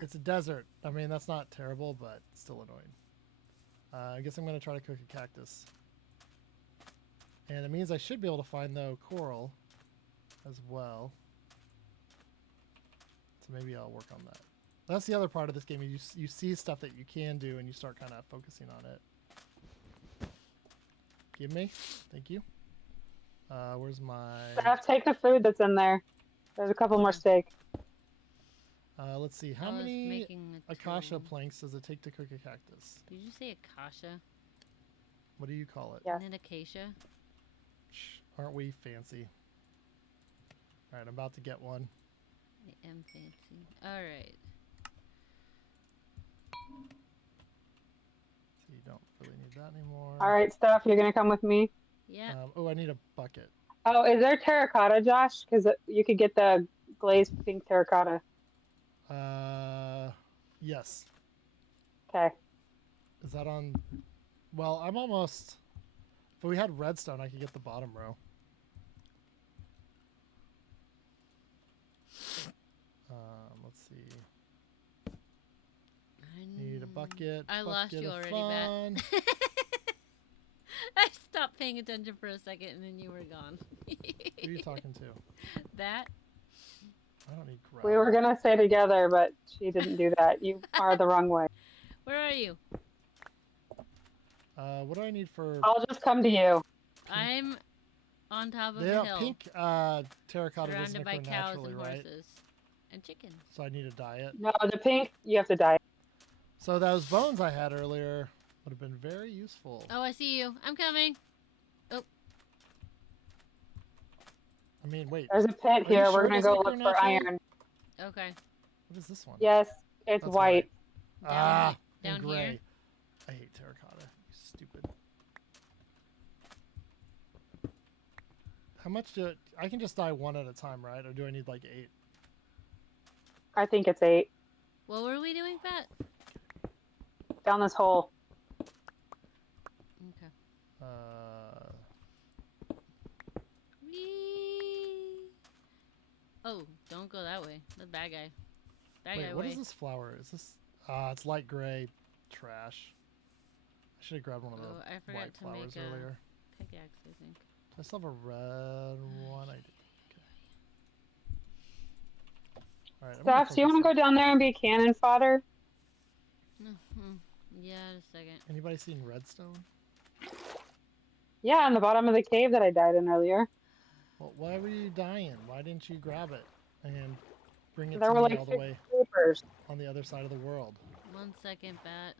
It's a desert. I mean, that's not terrible, but still annoying. I guess I'm going to try to cook a cactus. And it means I should be able to find, though, coral as well. So maybe I'll work on that. That's the other part of this game. You see stuff that you can do, and you start kind of focusing on it. Give me. Thank you. Where's my... Steph, take the food that's in there. There's a couple more steak. Let's see. How I was many making a acacia tool. planks does it take to cook a cactus? Did you say acacia? What do you call it? Yeah. And then acacia? Shh, aren't we fancy? All right, I'm about to get one. I am fancy. Alright. So you don't really need that anymore. All right, Steph, you're going to come with me? Yeah. Oh, I need a bucket. Oh, is there terracotta, Josh? Because you could get the glazed pink terracotta. Yes. Okay. Is that on? Well, I'm almost. If we had redstone, I could get the bottom row. Let's see. bucket. I lost bucket you of already, fun. Bat. I stopped paying attention for a second and then you were gone. Who are you talking to? Bat? I don't need gravel. We were gonna stay together, but she didn't do that. You are the wrong way. Where are you? What do I need for? I'll just come to you. I'm on top of They a don't, hill. pink terracotta doesn't Surrounded by occur cows naturally, and right? horses. And chickens. So I need a diet. No, the pink, you have to die. So those bones I had earlier would have been very useful. Oh, I see you. I'm coming. I mean, wait. There's a pit Are you here. sure We're it gonna doesn't go occur look for naturally? iron. Okay. What is this one? Yes, it's That's white. Ah, down and gray. here? I hate terracotta. You stupid. How much do I can just die one at a time, right? Or do I need like 8? I think it's 8. What were we doing, Pat? Down this hole. Okay. Whee! Oh, don't go that way. The bad guy. Bad Wait, guy what way. is this flower? Is this? It's light gray. Trash. I should have grabbed one of the Oh, I forgot white to flowers make a earlier. pickaxe, I think. Do I still have a red one? I do. Okay. All right. Steph, do you want to go down there and be cannon fodder? Yeah, in a second. Anybody seen redstone? Yeah, on the bottom of the cave that I died in earlier. Well, why were you dying? Why didn't you grab it and bring it There to were me like all the 6 way creepers. on the other side of the world? 1 second, Bat.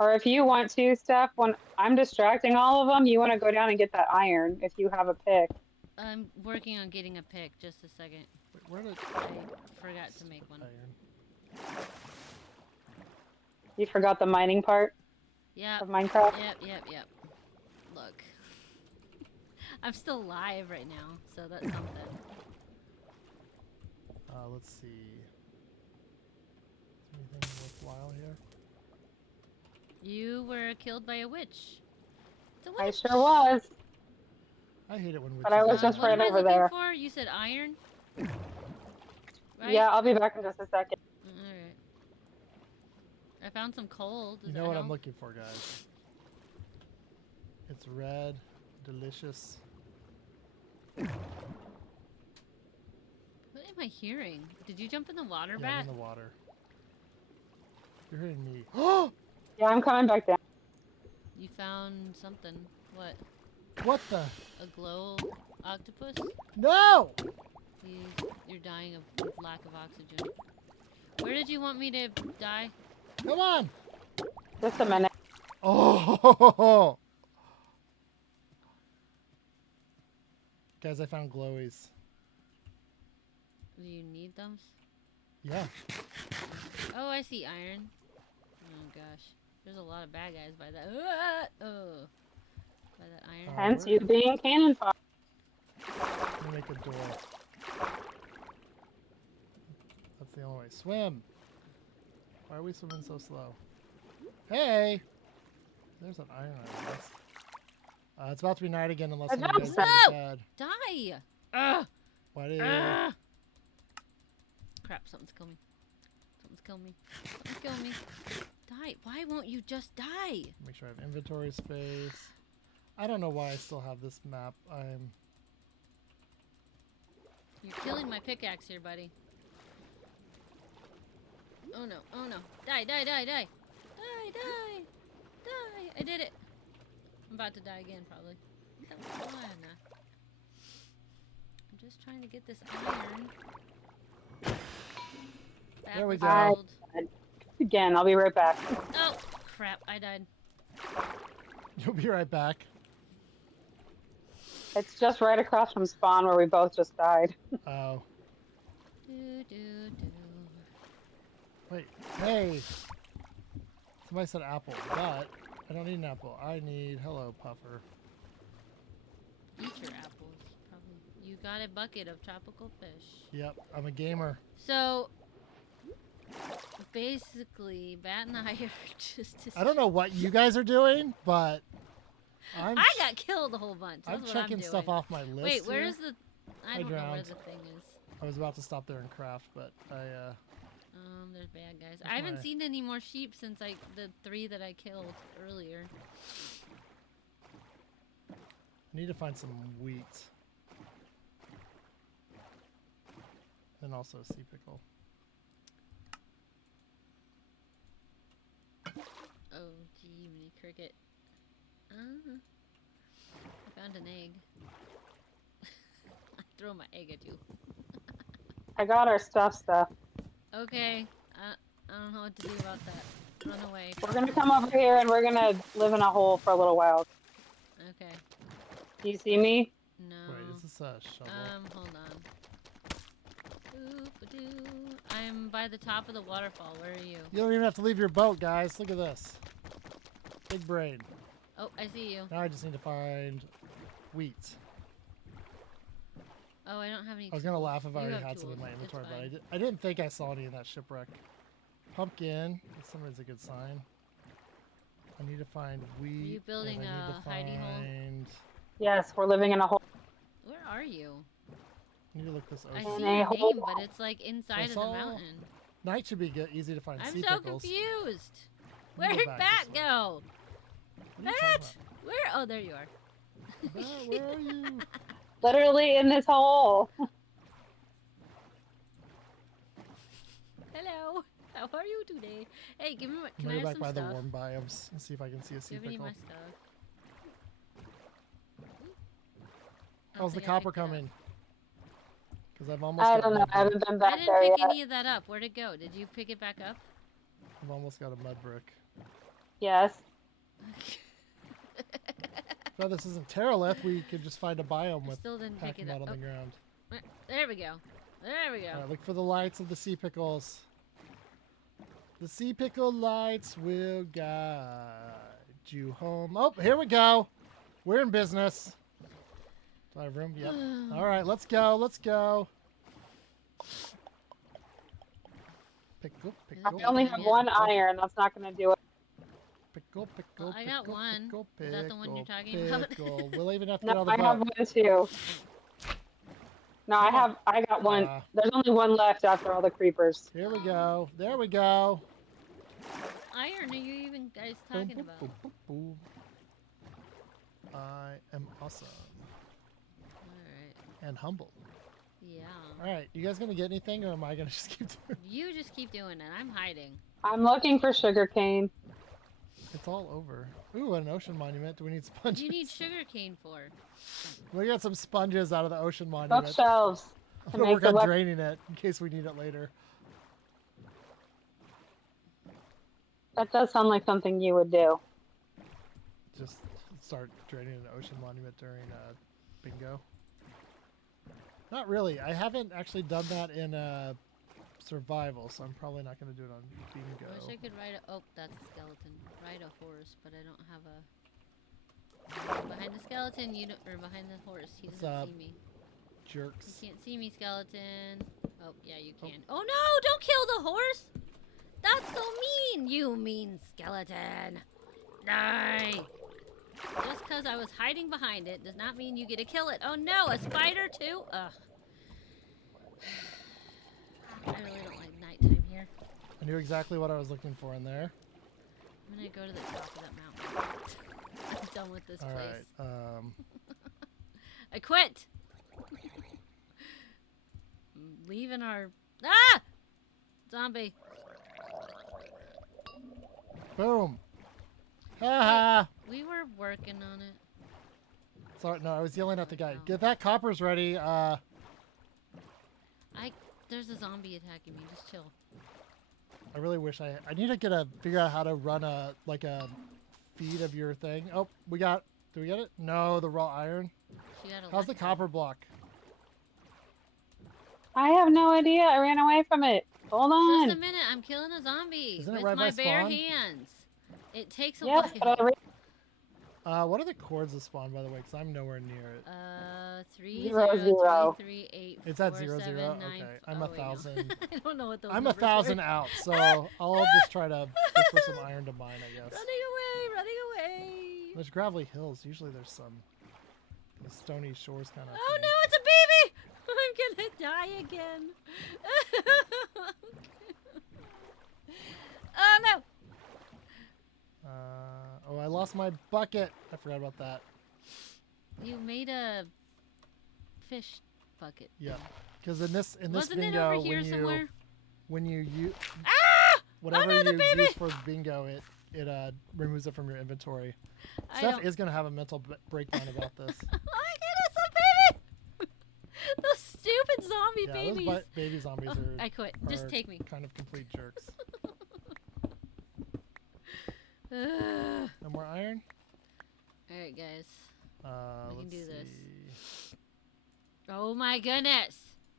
Or if you want to, Steph, when I'm distracting all of them, you want to go down and get that iron if you have a pick. I'm working on getting a pick. Just a second. Wait, where did I forgot to make one. iron? You forgot the mining part Yep. of Minecraft? Yep. Look. I'm still live right now, so that's something. Let's see. Anything worthwhile here? You were killed by a witch. It's a I witch. sure was. I hate it when witches. But I was do just that. What right am I over looking there. for? You said iron? Right? Yeah, I'll be back in just a second. Alright. I found some coal. Does You that know what I'm help? looking for, guys. It's red, delicious. What am I hearing? Did you jump in the water, Yeah, I'm Bat? in the water. You're hurting me. Oh! Yeah, I'm coming back down. You found something. What? What the? A glow octopus? No! You're dying of lack of oxygen. Where did you want me to die? Come on! Just a minute. Oh! Guys, I found glowies. Do you need them? Yeah. Oh, I see iron. Oh gosh, there's a lot of bad guys by that. Oh, by that iron. Hence where- you being cannon fodder. Let me make a door. That's the only way. Swim! Why are we swimming so slow? Hey! There's an iron on this. It's about to be night again unless I one of you guys jumped. go to No! bed. Die! Ugh! Why did Ugh! Crap! Something's killing me. Something's killing me. Something's killing me. Die! Why won't you just die? Make sure I have inventory space. I don't know why I still have this map. You're killing my pickaxe here, buddy. Oh no! Oh no! Die! Die! Die! Die! Die! Die! Die! I did it. I'm about to die again, probably. Come on. I'm just trying to get this iron. That There we was go. gold. Again, I'll be right back. Oh crap! I died. You'll be right back. It's just right across from spawn where we both just died. Oh. Do do do. Wait. Hey! Somebody said apple, but I don't need an apple. I need... Hello, Puffer. Eat your apples, probably. You got a bucket of tropical fish. Yep, I'm a gamer. So, basically, Bat and I are just... I don't know what you guys are doing, but... I got killed a whole bunch. That's I'm what checking I'm stuff doing. off my list. Wait, here. where's the... I don't know where drowned. the thing is. I was about to stop there and craft, but I There's bad guys. Where's I haven't my- seen any more sheep since the 3 that I killed earlier. I need to find some wheat. And also a sea pickle. Oh, gee, mini cricket. I found an egg. I throw my egg at you. I got our stuff. Okay. I don't know what to do about that. Run away. We're gonna come over here and we're gonna live in a hole for a little while. Okay. Do you see me? No. Wait, is this a shovel? Hold on. Oop-a-doo. I'm by the top of the waterfall. Where are you? You don't even have to leave your boat, guys. Look at this. Big brain. Oh, I see you. Now I just need to find wheat. Oh, I don't have any I was gonna tools. laugh if I You already have had some in tools. my It's inventory, but fine. I didn't think I saw any in that shipwreck. Pumpkin. That's sometimes a good sign. I need to find wheat. you building and I need a to hidey hole? find. Yes, we're living in a hole. Where are you? I need to look this I ocean. see In a your hole. name, but it's like inside of the saw- mountain. Night should be good, easy to find I'm sea so pickles. confused. Let me Where'd go back Bat this way. go? What are you talking Bat! Where? Oh, there you are. about? Bat, where are you? Literally in this hole. Hello. How are you today? Hey, give me my. I'm Can I gonna have go back some by stuff? the warm biomes and see if I can see a Do sea you have any of pickle. my stuff? How's the think I copper picked it up. coming? Because I've almost I got don't know. mud I haven't brick. been I back didn't there pick yet. any of that up. Where'd it go? Did you pick it back up? I've almost got a mud brick. Yes. If this isn't Terralith, we could just find a biome I with still didn't pick packing it mud up. on the ground. There we go. There we go. Alright, look for the lights of the sea pickles. The sea pickle lights will guide you home. Oh, here we go. We're in business. Do I have room? Yep. Alright, let's go. Let's go. Pickle, pickle, I only have one iron. That's not gonna do it. pickle, pickle, Well, I got pickle, one. pickle, Is that the one you're pickle, talking about? pickle. We'll even have to No, get on the I have boat. one too. No, I got one. Ah. There's only one left after all the creepers. Here we go. There we go. Iron are you even guys Boom, talking boom, about? boom, boom, boom. I am awesome Alright. and humble. Yeah. All right, you guys gonna get anything, or am I gonna just keep doing? You just keep doing it. I'm hiding. I'm looking for sugarcane. It's all over. Ooh, an ocean monument. Do we need What sponges? do you need sugar cane for? We got some sponges out of the ocean monument. Bookshelves. I'm to gonna make work the on wep- draining it in case we need it later. That does sound like something you would do. Just start draining an ocean monument during bingo. Not really. I haven't actually done that in survival, so I'm probably not gonna do it on I bingo. wish I could ride a. Oh, that's a skeleton. Ride a horse, but I don't have a. Behind the skeleton, you don't. Or behind the horse, he What's doesn't up? see me. Jerks. You can't see me, skeleton. Oh, yeah, you can. Oh no! Don't kill the horse! That's so mean! You mean skeleton! Die! Just because I was hiding behind it does not mean you get to kill it. Oh no, a spider too? Ugh. I really don't like nighttime here. I knew exactly what I was looking for in there. I'm gonna go to the top of that mountain. I'm done with this All place. right. I quit! I'm leaving our... Ah! Zombie. Boom. Ha We were working on it. Sorry, no, I was yelling at the guy. No. Get that coppers ready. There's a zombie attacking me. Just chill. I really wish I need to figure out how to run a feed of your thing. Oh, do we get it? No, the raw iron. She got a How's the lecture. copper block? I have no idea. I ran away from it. Hold on. Just a minute. I'm killing a zombie Isn't it with right my by bare spawn? hands. It takes a Yes, while. but What are the coords of spawn, by the way? Because I'm nowhere near it. 3 Zero, 0 zero. 3 3 8 It's at 4 0 7 0. 9 Okay, f- I'm oh, a wait, no. 1,000. I don't know what those I'm a numbers were. 1,000 out, so I'll just try to look for some iron to mine, I guess. Running away, running away. There's gravelly hills. Usually there's some stony shores kind of. Oh no, it's a baby! I'm gonna die again. lost my bucket. I forgot about that. You made a fish bucket. Yeah. Because in this Wasn't it bingo, over here somewhere? when you Ah! whatever no, the you baby! use for bingo, it removes it from your inventory. I Steph don't... is gonna have a mental breakdown about this. Oh my goodness, a baby! Those stupid zombie Yeah, babies. those baby zombies Oh, are. I quit. Just are take me. Kind of complete jerks. Ugh. No more iron. All right, guys. We can Let's do this. see. Oh my goodness!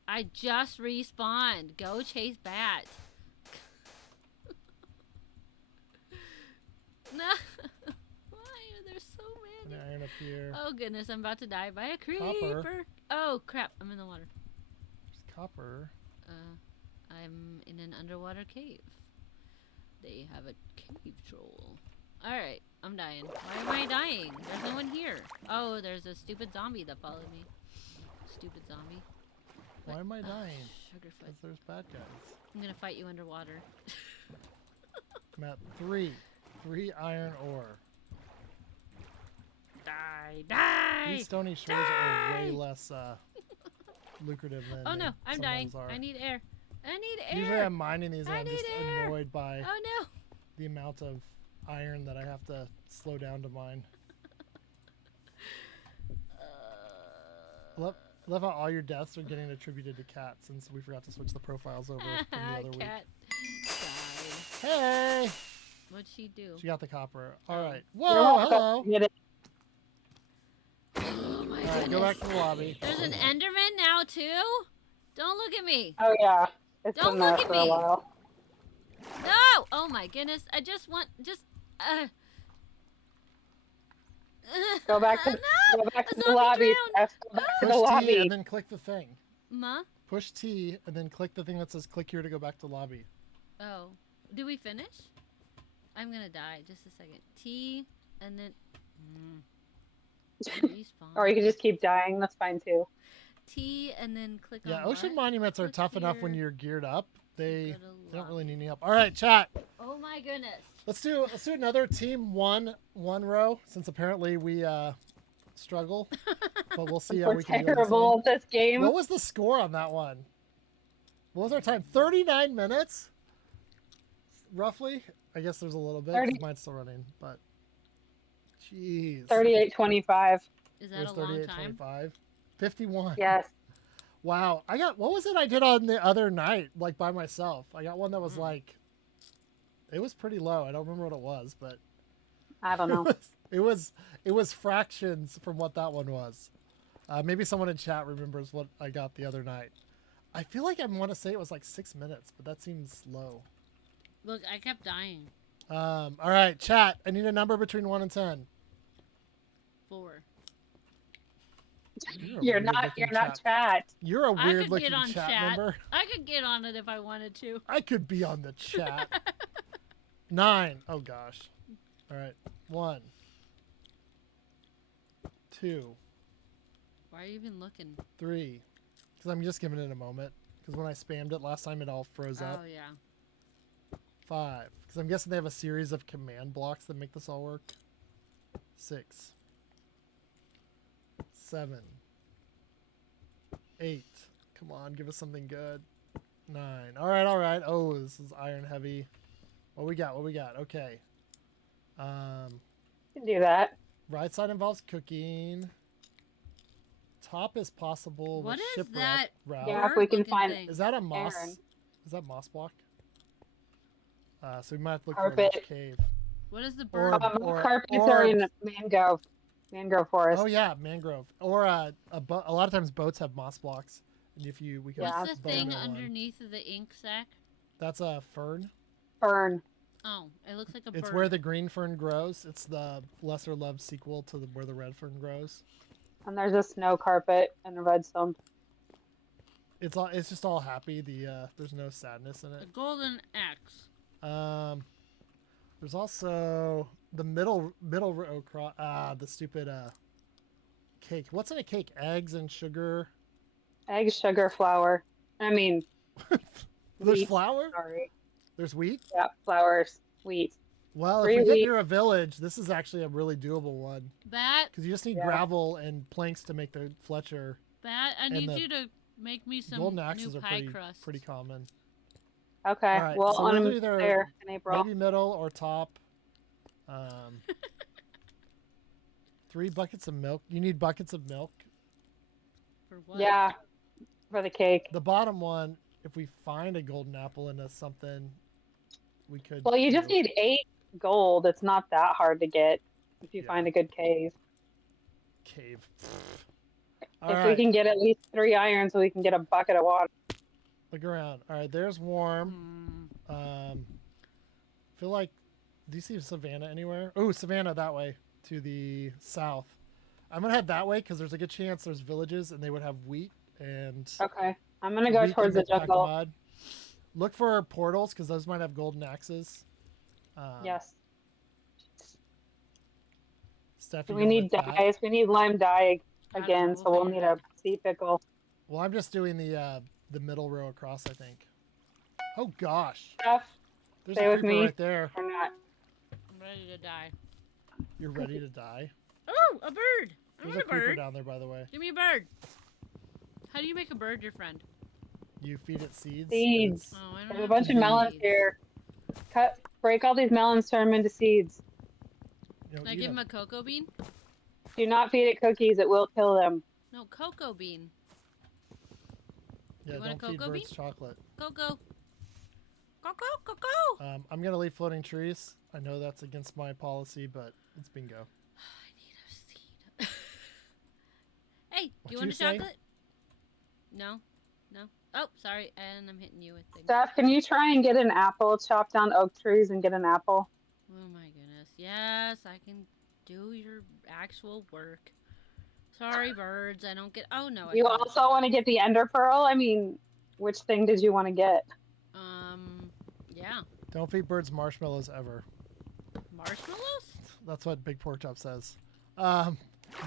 I just respawned. Go chase bat. No. Why are there so An many? iron up here. Oh goodness, I'm about to die by a creeper. Copper. Oh crap! I'm in the water. There's copper. I'm in an underwater cave. They have a cave troll. Alright, I'm dying. Why am I dying? There's no one here. Oh, there's a stupid zombie that followed me. Stupid zombie. Why am I dying? Sugarfoot. Because there's bad guys. I'm gonna fight you underwater. I'm at 3. 3 iron ore. Die! Die! These stony shores are way less lucrative than Oh no, they I'm dying. sometimes are. I need air. I need air! Usually I'm mining these and I I'm just need air. annoyed by Oh no! the amount of iron that I have to slow down to mine. Love how all your deaths are getting attributed to Cat since we forgot to switch the profiles over from the other week. Cat died. Hey! What'd she do? She got the copper. All Oh. right. You're Whoa, welcome. hello. Get it. Oh my All right, goodness. go back to the lobby. There's an Enderman now too? Don't look at me. Oh yeah, it's Don't been there look at for a me. while. No! Oh my goodness. I just want Go back to no! go back to A the zombie lobby. drowned. Steph. Go back to Push the T lobby. and then click the thing. Ma? Push T and then click the thing that says click here to go back to lobby. Oh. Do we finish? I'm gonna die. Just a second. T and then respawn. Or you can just keep dying. That's fine too. T and then click Yeah, on ocean what? monuments are Click tough enough when here you're geared up. They Go to don't really lobby. need any help. All right, chat. Oh my goodness. Let's do another team one row since apparently we struggle, but we'll see how We're we can do this terrible one. at this game. What was the score on that one? What was our time? 39 minutes, roughly. I guess there's a little bit 30. because mine's still running, but jeez. 38:25. Is It that was a long 38, time? 25. 51. Yes. Wow. What was it I did on the other night, like by myself? I got one that was Mm. like, it was pretty low. I don't remember what it was, but I don't know. it was fractions from what that one was. Maybe someone in chat remembers what I got the other night. I feel like I want to say it was like 6 minutes, but that seems low. Look, I kept dying. All right, chat. I need a number between 1 and 10. 4. You're not chat. You're a I weird could looking get on chat chat. member. I could get on it if I wanted to. I could be on the chat. 9. Oh gosh. All right. 1, 2, Why are you even looking? 3. Because I'm just giving it a moment. Because when I spammed it last time, it all froze up. Oh yeah. 5. Because I'm guessing they have a series of command blocks that make this all work. 6, 7, 8. Come on, give us something good. 9. All right, all right. Oh, this is iron heavy. What we got? What we got? Okay. You can do that. Right side involves cooking. Top is possible. What with is shipwreck that? route. Yeah, if we can Bird-looking find- thing. Is that a moss? Aaron. Is that moss block? So we might have to look Carpet. for a cave. What is the Or- bird? Carpets or- are in mangrove forest. Oh yeah, mangrove. Or a lot of times boats have moss blocks, and if you we can. Yeah. What's the boat thing in one. underneath the ink sac? That's a fern. Fern. Oh, it looks like a It's bird. where the green fern grows. It's the lesser loved sequel to where the red fern grows. And there's a snow carpet and a redstone. It's just all happy. There's no sadness in The it. golden axe. There's also the middle row the stupid cake. What's in a cake? Eggs and sugar. Eggs, sugar, flour. I mean, There's wheat. flour. Sorry. There's wheat. Yeah, flours, wheat. Well, if 3 we get weeks. near a village, this is actually a really doable one. Bat, Because you just need Yeah. gravel and planks to make the Fletcher. Bat, I And need the you to make me some Golden new axes are pie crust. pretty common. Okay. All right, Well, so we'll do I'm either there in April. maybe middle or top. 3 buckets of milk. You need buckets of milk. For what? Yeah, for the cake. The bottom one, if we find a golden apple into something, we could. Well, you just do. need 8 gold. It's not that hard to get if you Yeah. find a good cave. Cave. All If right, we can get at least 3 iron, so we can get a bucket of water. look around. All right, there's warm. Feel like. Do you see Savannah anywhere? Oh, Savannah that way to the south. I'm gonna head that way because there's a good chance there's villages and they would have wheat and. Okay. I'm gonna go wheat towards the and pack of jungle. mud. Look for portals because those might have golden axes. Yes. Steph, Do you we going need with that? dyes? We need lime dye Got it again, so we'll need a overhanded. sea pickle. Well, I'm just doing the middle row across, I think. Oh gosh, Stuff there's Stay a with creeper me. right there. or not. I'm ready to die. You're ready to die. Oh, a bird! I There's want a a creeper bird. down there, by the way. Give me a bird. How do you make a bird your friend? You feed it seeds. Seeds. Oh, I don't There's a have bunch of any melons seeds. here. Break all these melons, turn them into seeds. Can I give him a cocoa bean? Do not feed it cookies; it will kill them. No, cocoa bean. Yeah, You want a don't feed cocoa birds bean? chocolate. Cocoa. Cocoa. I'm gonna leave floating trees. I know that's against my policy, but it's bingo. I need a seed. Hey, do What'd you want you a say? chocolate? No? No? Oh, sorry. And I'm hitting you with things. Steph, can you try and get an apple? Chop down oak trees and get an apple. Oh my goodness. Yes, I can do your actual work. Sorry, birds. I don't get. Oh no. I You got it. also want to get the ender pearl? I mean, which thing did you want to get? Yeah. Don't feed birds marshmallows ever. Marshmallows? That's what Big Pork Chop says.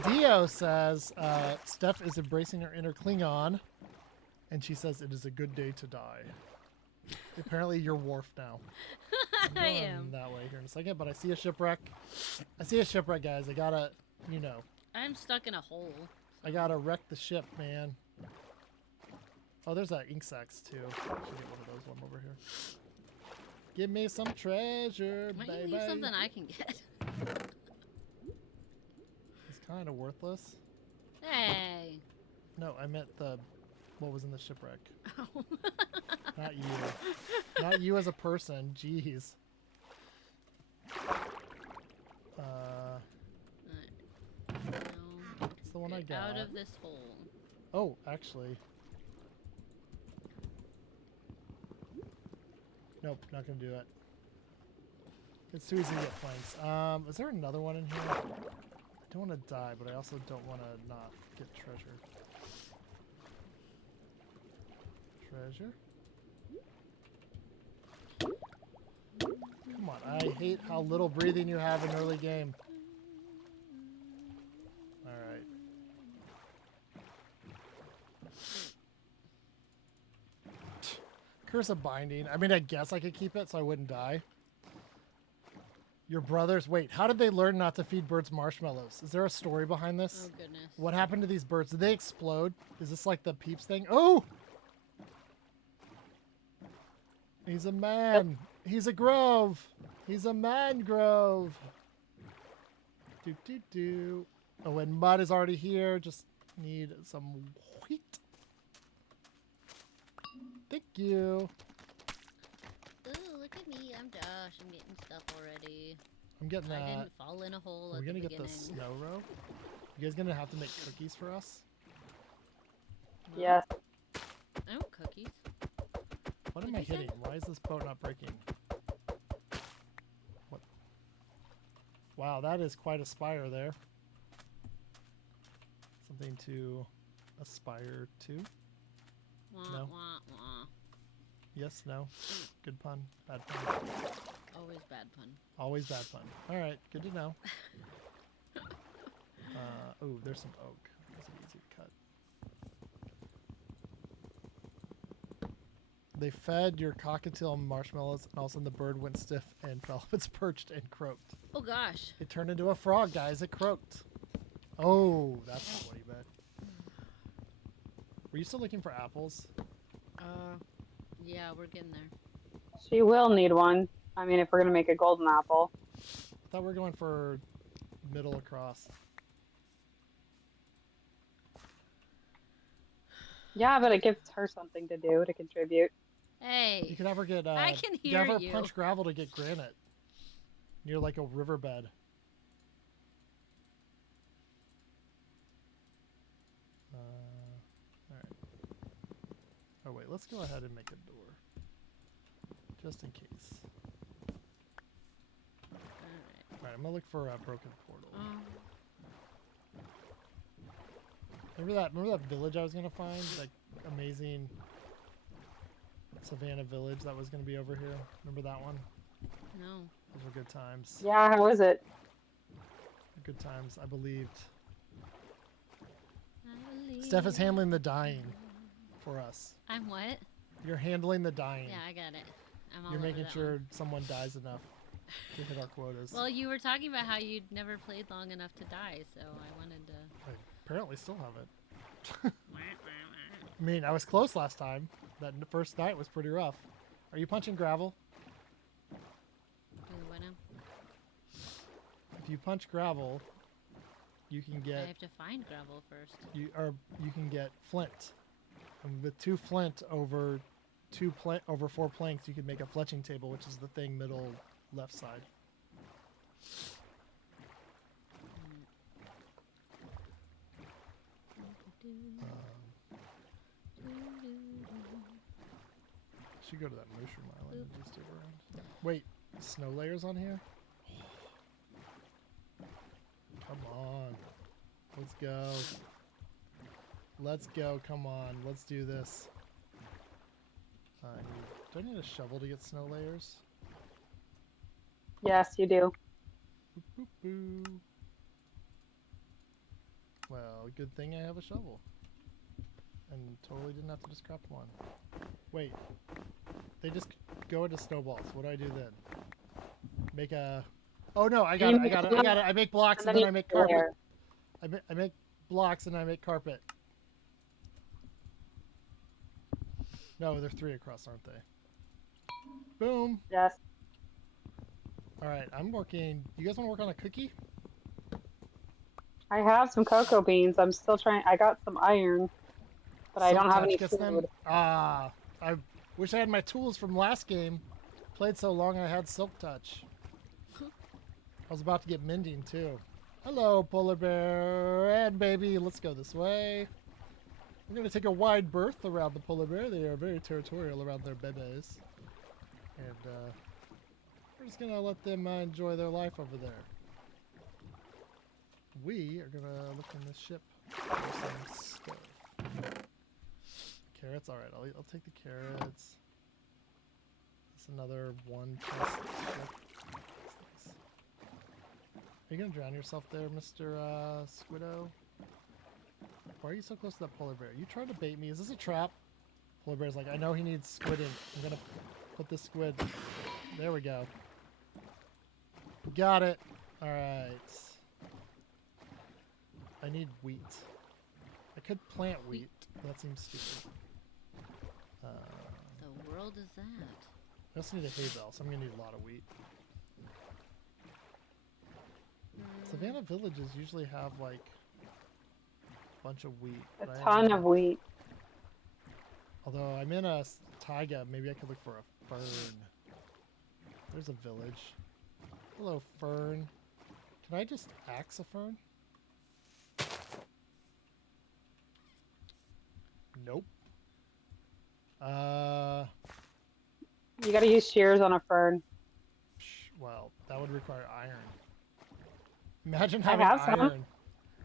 Dio says Steph is embracing her inner Klingon, and she says it is a good day to die. Apparently, you're Worf now. I'm I going am. that way here in a second, but I see a shipwreck. I see a shipwreck, guys. I gotta, I'm stuck in a hole. I gotta wreck the ship, man. Oh, there's that ink sacs too. I should get one of those one over here. Give me some treasure, Might baby. you leave something I can get? It's kind of worthless. Hey. No, I meant what was in the shipwreck. Oh. Not you. Not you as a person. Jeez. No. It's the one I Get got. out of this hole. Oh, actually. Nope, not gonna do it. It's too easy to get planks. Is there another one in here? I don't want to die, but I also don't want to not get treasure. Treasure? Come on, I hate how little breathing you have in early game. Alright. Curse of Binding. I mean, I guess I could keep it so I wouldn't die. Your brothers. Wait, how did they learn not to feed birds marshmallows? Is there a story behind this? Oh goodness. What happened to these birds? Did they explode? Is this like the Peeps thing? Oh! He's a man. He's a grove. He's a mangrove. Do do do. Oh, and mud is already here. Just need some wheat. Thank you. Ooh, look at me. I'm Josh. I'm getting stuff already. I'm getting I that. didn't fall in a hole We're at gonna the get the beginning. snow row. You guys gonna have to make cookies for us? Well, Yes. I want cookies. What am What'd I you say? hitting? Why is this boat not breaking? What? Wow, that is quite a spire there. Something to aspire to. Wah, No. wah, wah. Yes, no. Good pun. Bad pun. Always bad pun. Always bad pun. All right, good to know. Oh, there's some oak. This is easy to cut. They fed your cockatiel marshmallows, and all of a sudden the bird went stiff and fell off its perch and croaked. Oh gosh. It turned into a frog, guys. It croaked. Oh, that's not what he meant. Were you still looking for apples? Yeah, we're getting there. She will need one. I mean, if we're gonna make a golden apple. I thought we were going for middle across. Yeah, but it gives her something to do to contribute. You Hey, could have her get. I can you could hear have her you. punch gravel to get granite near like a riverbed. All right. Oh wait, let's go ahead and make a door, just in case. Alright. All right, I'm gonna look for a broken portal. Um, Remember that village I was gonna find? That amazing Savannah village that was gonna be over here. Remember that one? no. Those were good times. Yeah, how is it? Good times. I believed. I Steph is believe. handling the dying for us. I'm what? You're handling the dying. Yeah, I got it. I'm all You're over making that sure one. someone dies enough to hit our quotas. Well, you were talking about how you'd never played long enough to die, so I wanted to. I apparently still have it. I mean, I was close last time. That first night was pretty rough. Are you punching gravel? Do what now? If you punch gravel, you can I get have to find gravel first. you can get flint. And with 2 flint over 4 planks, you can make a fletching table, which is the thing middle left side. Should go to that mushroom island and just dig around. Wait, snow layers on here? Come on. Let's go. Let's go. Come on. Let's do this. Do I need a shovel to get snow layers? Yes, you do. Boop, boop, boo. Well, good thing I have a shovel. And totally didn't have to just craft one. Wait. They just go into snowballs. What do I do then? Make a... Oh no, I got it. I make blocks and then I make carpet. I make blocks and I make carpet. No, they're 3 across, aren't they? Boom. Yes. All right, I'm working. You guys want to work on a cookie? I have some cocoa beans. I'm still trying. I got some iron, but I don't have any Gets them? food. Ah, I wish I had my tools from last game. Played so long I had silk touch. I was about to get mending too. Hello, polar bear and baby. Let's go this way. We're going to take a wide berth around the polar bear. They are very territorial around their bebes. And we're just going to let them enjoy their life over there. We are going to look in this ship for some stuff. Carrots? Alright, I'll take the carrots. That's another 1 chest ship. Are you going to drown yourself there, Mr. Squiddo? Why are you so close to that polar bear? You trying to bait me? Is this a trap? Polar bear's like, I know he needs squid ink. I'm gonna put this squid. There we go. Got it. Alright. I need wheat. I could plant wheat, but that seems stupid. The world is that? I also need a hay bale, so I'm gonna need a lot of wheat. Savannah villages usually have like bunch of wheat. A but I ton haven't- of wheat. Although I'm in a taiga, maybe I could look for a fern. There's a village. Hello, fern. Can I just axe a fern? Nope. You gotta use shears on a fern. Well, that would require iron. Imagine I having have some. iron.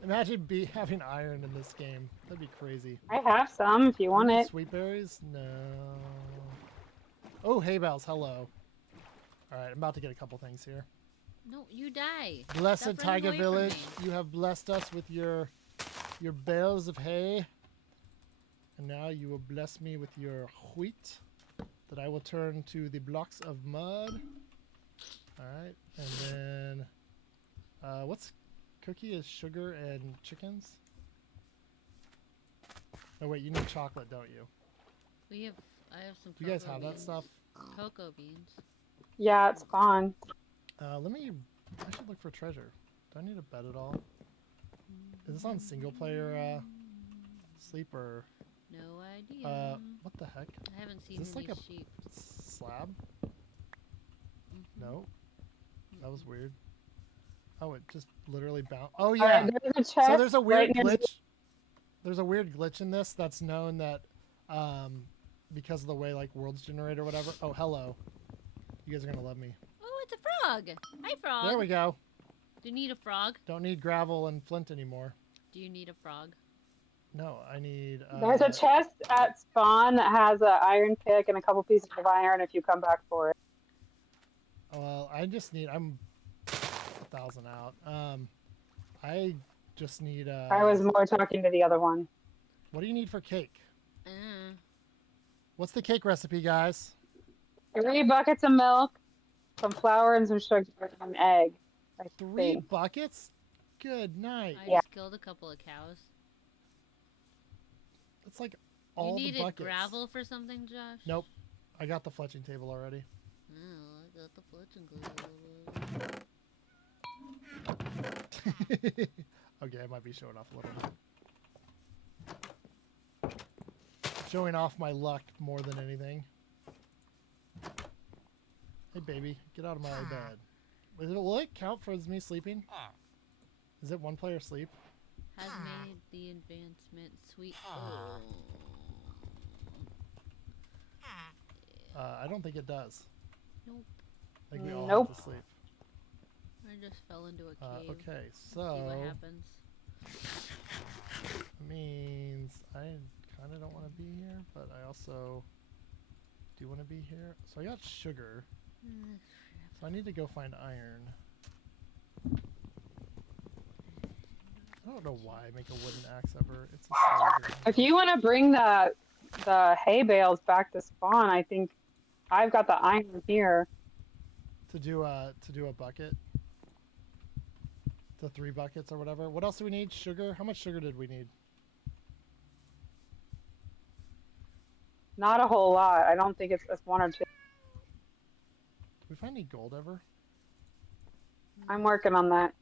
Imagine having iron in this game. That'd be crazy. I have some if you want Any it. Sweet berries? No. Oh, hay bales. Hello. All right, I'm about to get a couple things here. No, you die. Blessed Stop running Taiga away from Village, me. you have blessed us with your bales of hay. And now you will bless me with your wheat. that I will turn to the blocks of mud. Alright, and then what's cookie is sugar and chickens? Oh wait, you need chocolate, don't you? I have some. Do you guys cocoa have that beans. stuff? Cocoa beans. Yeah, it's spawn. I should look for treasure. Do I need a bed at all? Is this on single player sleep or No idea. what the heck? I haven't seen this any like a- sheep. Slab? Mhm. No. That was weird. Oh, it just literally bounced. Oh All yeah. right, there's a chest So there's a weird right near glitch. There's a weird glitch in this that's known that because of the way like worlds generate or whatever. Oh, hello. You guys are gonna love me. Oh, it's a frog. Hi, frog. There we go. Do you need a frog? Don't need gravel and flint anymore. Do you need a frog? No, I need. There's a chest at spawn that has an iron pick and a couple pieces of iron if you come back for it. Well, I just need. I'm 1,000 out. I just need. I was more talking to the other one. What do you need for cake? Uh, What's the cake recipe, guys? 3 buckets of milk, some flour, and some sugar, and an egg. I 3 think. buckets? Good night. I Yeah. just killed a couple of cows. That's like You all the needed buckets. gravel for something, Josh? Nope. I got the fletching table already. Oh, I got the fletching glue. Okay, I might be showing off a little bit. Showing off my luck more than anything. Hey, baby, get out of my bed. Will it count for as me sleeping? Is it one player sleep? Has made the advancement sweet. I don't think it does. Nope. I think we all Nope. have to sleep. I just fell into a cave. Okay, See what so happens. means I kind of don't want to be here, but I also do want to be here. So I got sugar. So I need to go find iron. I don't know why I make a wooden axe ever. It's a slow If you want to bring the hay bales back to spawn, I think I've got the iron here. to do a bucket. The 3 buckets or whatever. What else do we need? Sugar? How much sugar did we need? Not a whole lot. I don't think it's just 1 or 2. Did we find any gold ever? I'm working on that.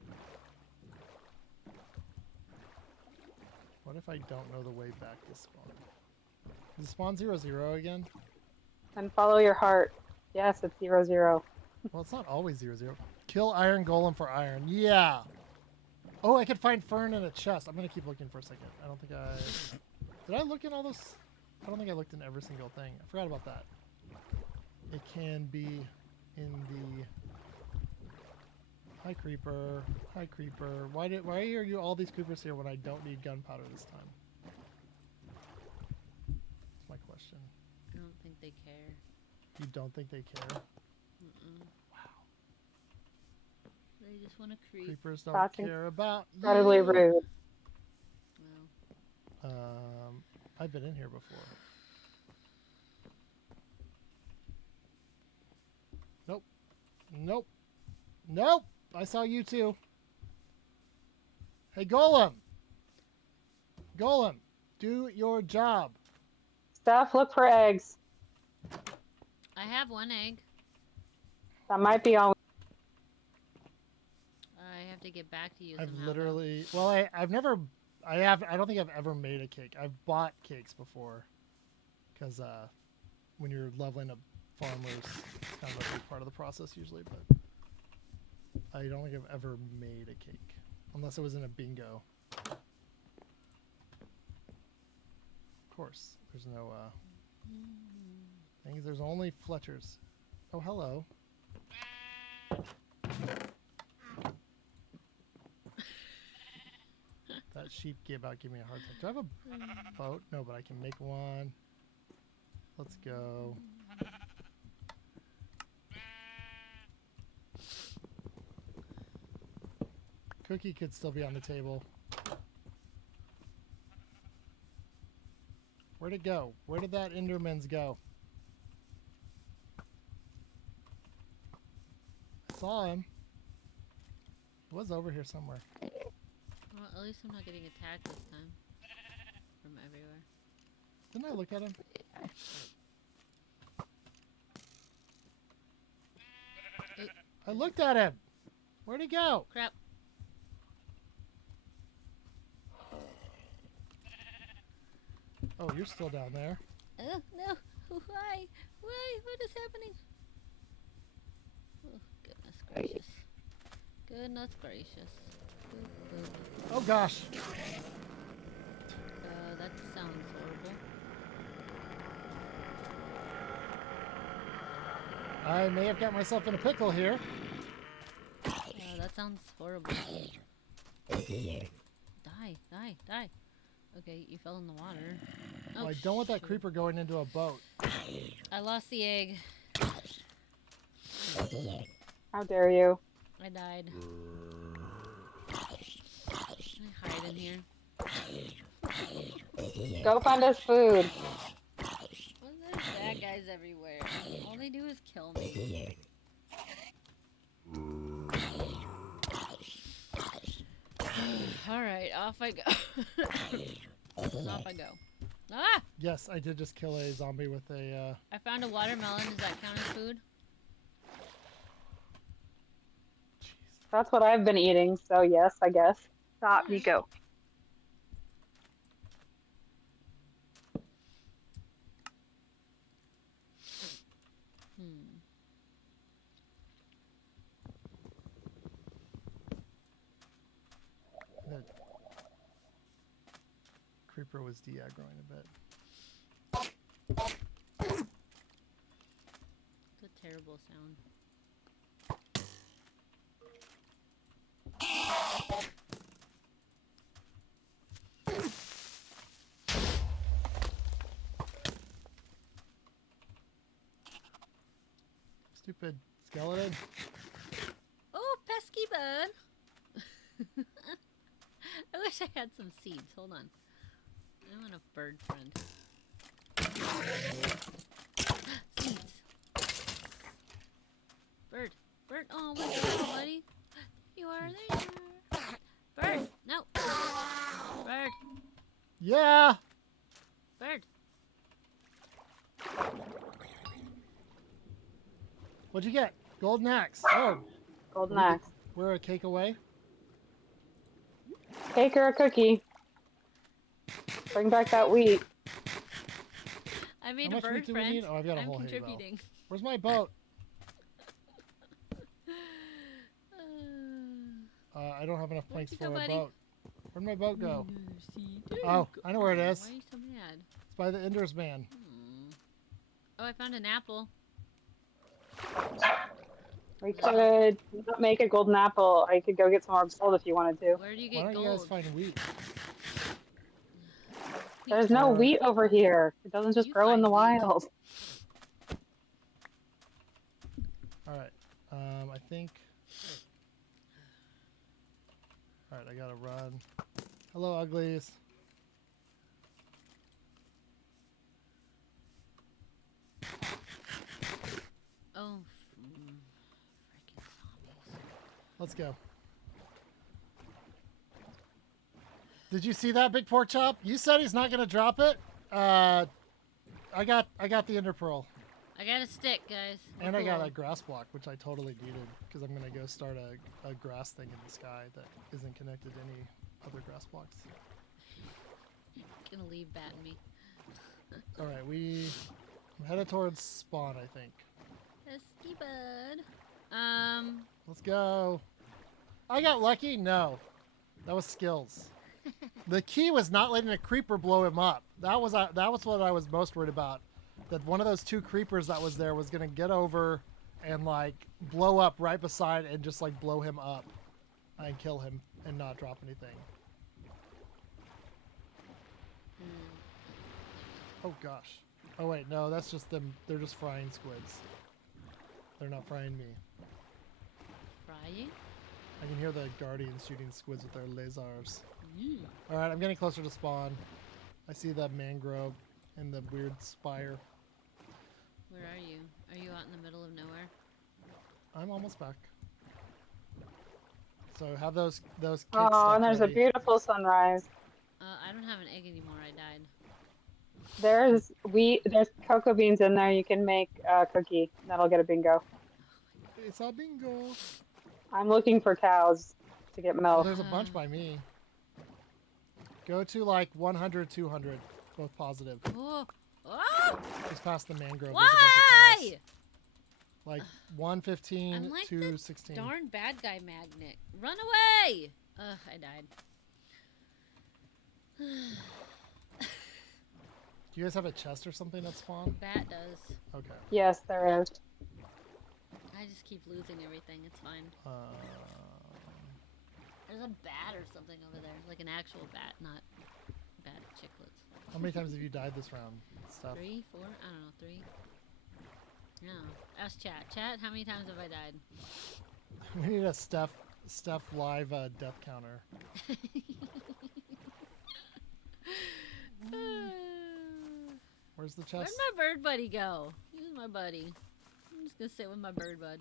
What if I don't know the way back to spawn? Is it spawn 0-0 again? And follow your heart. Yes, it's 0-0. Well, it's not always 0-0. Kill iron golem for iron. Yeah. Oh, I could find fern in a chest. I'm gonna keep looking for a second. I don't think I did. I look in all those. I don't think I looked in every single thing. I forgot about that. It can be in the. Hi creeper. Hi creeper. Why are you all these creepers here when I don't need gunpowder this time? That's my question. I don't think they care. You don't think they care? Wow. They just want to creep. Creepers don't Crossing. care about Incredibly you. rude. Well, I've been in here before. Nope. Nope. Nope. I saw you too. Hey, Golem. Golem, do your job. Steph, look for eggs. I have 1 egg. That might be all. I have to get back to you. I've somehow, though. literally, well, I don't think I've ever made a cake. I've bought cakes before. Because when you're leveling up farmers, it's kind of a big part of the process usually, but I don't think I've ever made a cake. Unless it was in a bingo. Of course, there's no things. There's only Fletchers. Oh, hello. That sheep gave me a hard time. Do I have a boat? No, but I can make one. Let's go. Cookie could still be on the table. Where'd it go? Where did that Enderman's go? saw him. He was over here somewhere. Well, at least I'm not getting attacked this time. From everywhere. Didn't I look at him? I looked at him. Where'd he go? Crap. Oh, you're still down there. No. Why? Why? What is happening? Oh, goodness gracious. Goodness gracious. Oh gosh. That sounds horrible. I may have got myself in a pickle here. That sounds horrible. Die. Okay, you fell in the water. Oh, Well, I don't want that shoot. creeper going into a boat. I lost the egg. How dare you? I died. Can I hide in here? Go find us food. Well, there's bad guys everywhere. All they do is kill me. Alright, off I go. Off I go. Ah! Yes, I did just kill a zombie with a. I found a watermelon. Does that count as food? That's what I've been eating, so yes, I guess. Stop, you go. That creeper was de-aggroing a bit. It's a terrible sound. Stupid skeleton. Oh, pesky bud! I wish I had some seeds. Hold on. I want a bird friend. Seeds. Bird. Bird. Oh, where's you at, buddy? There you are. There you are. Bird. No. Bird. Yeah. Bird. What'd you get? Golden axe. Oh, Golden axe. we're a cake away. Cake or a cookie? Bring back that wheat. I made How a much wheat bird do we friend. need? Oh, I've got a I'm whole hay bale. contributing. Where's my boat? I don't have enough Where'd planks you for go, a buddy? boat. Where'd my boat go? There Oh, you go. I know where it is. Why are you so mad? It's by the Ender's Man. Oh, I found an apple. We could not make a golden apple. I could go get some more gold if you wanted to. Where do you Why get don't you guys gold? find wheat? There's no wheat over here. It doesn't just You grow in find the wheat. wild. All right. I think. All right, I gotta run. Hello, uglies. Oh, freaking zombies. Let's go. Did you see that, Big Pork Chop? You said he's not gonna drop it. I got the Ender Pearl, I got a stick, guys. and I got Cool. a grass block, which I totally needed because I'm gonna go start a grass thing in the sky that isn't connected to any other grass blocks. Gonna leave batting me. All right, I'm headed towards spawn, I think. Pesky bud. Let's go. I got lucky? No. That was skills. The key was not letting a creeper blow him up. That was what I was most worried about. That one of those two creepers that was there was going to get over and like blow up right beside and just like blow him up and kill him and not drop anything. Oh gosh. Oh wait, no, that's just them. They're just frying squids. They're not frying me. Frying? I can hear the guardians shooting squids with their lasers. Mm. All right, I'm getting closer to spawn. I see that mangrove and the weird spire. Where are you? Are you out in the middle of nowhere? I'm almost back. So have those kids Oh, stuff and there's a ready. beautiful sunrise. I don't have an egg anymore. I died. There's cocoa beans in there. You can make a cookie. That'll get a bingo. It's a bingo. I'm looking for cows to get Oh, milk. there's a bunch by me. Go to like 100, 200, both positive. Oh! Oh! Just past the mangrove. There's a bunch of Why? cows. Like 115 I'm like to the 16. darn bad guy magnet. Run away! Ugh, I died. Do you guys have a chest or something at spawn? Bat does. Okay. Yes, there is. I just keep losing everything. It's fine. There's a bat or something over there. Like an actual bat, not bat chicklets. How many times have you died this round? Stuff. 3, 4? I don't know. 3? No. Ask chat. Chat, how many times have I died? We need a Steph live death counter. Where's the Where'd chest? my bird buddy go? He was my buddy. I'm just gonna sit with my bird bud.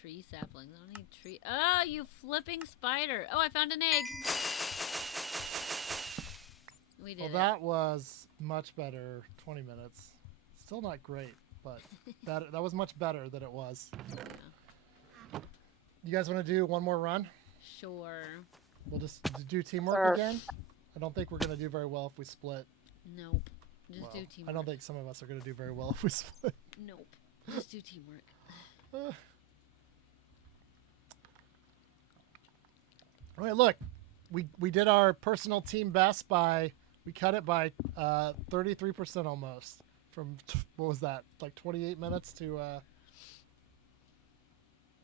Tree saplings. I don't need tree. Oh, you flipping spider! Oh, I found an egg. We did Well, it. that was much better. 20 minutes. Still not great, but that was much better than it was. Yeah. You guys want to do one more run? Sure. We'll just do teamwork Sure. again. I don't think we're gonna do very well if we split. Nope. Just Well, do teamwork. I don't think some of us are gonna do very well if we split. Nope. Just do teamwork. All right, look, we did our personal team best by we cut it by 33% almost from what was that, like 28 minutes to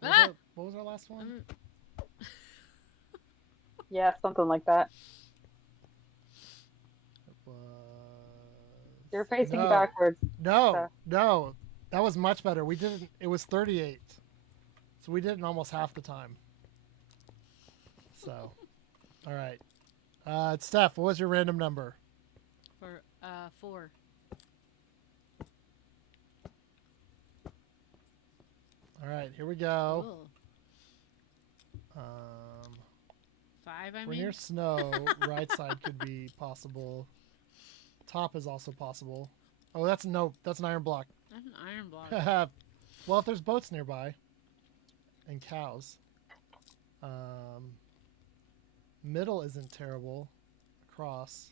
what was our last one? Yeah, something like that. It was... You're facing No. backwards. No, no, that was much better. We didn't. It was 38, so we did it in almost half the time. So, all right, Steph, what was your random number? For 4. All right, here we go. Cool. 5. I We're mean. near snow. Right side could be possible. Top is also possible. Oh, that's an iron block. That's an iron block. Well, if there's boats nearby and cows, middle isn't terrible. Across.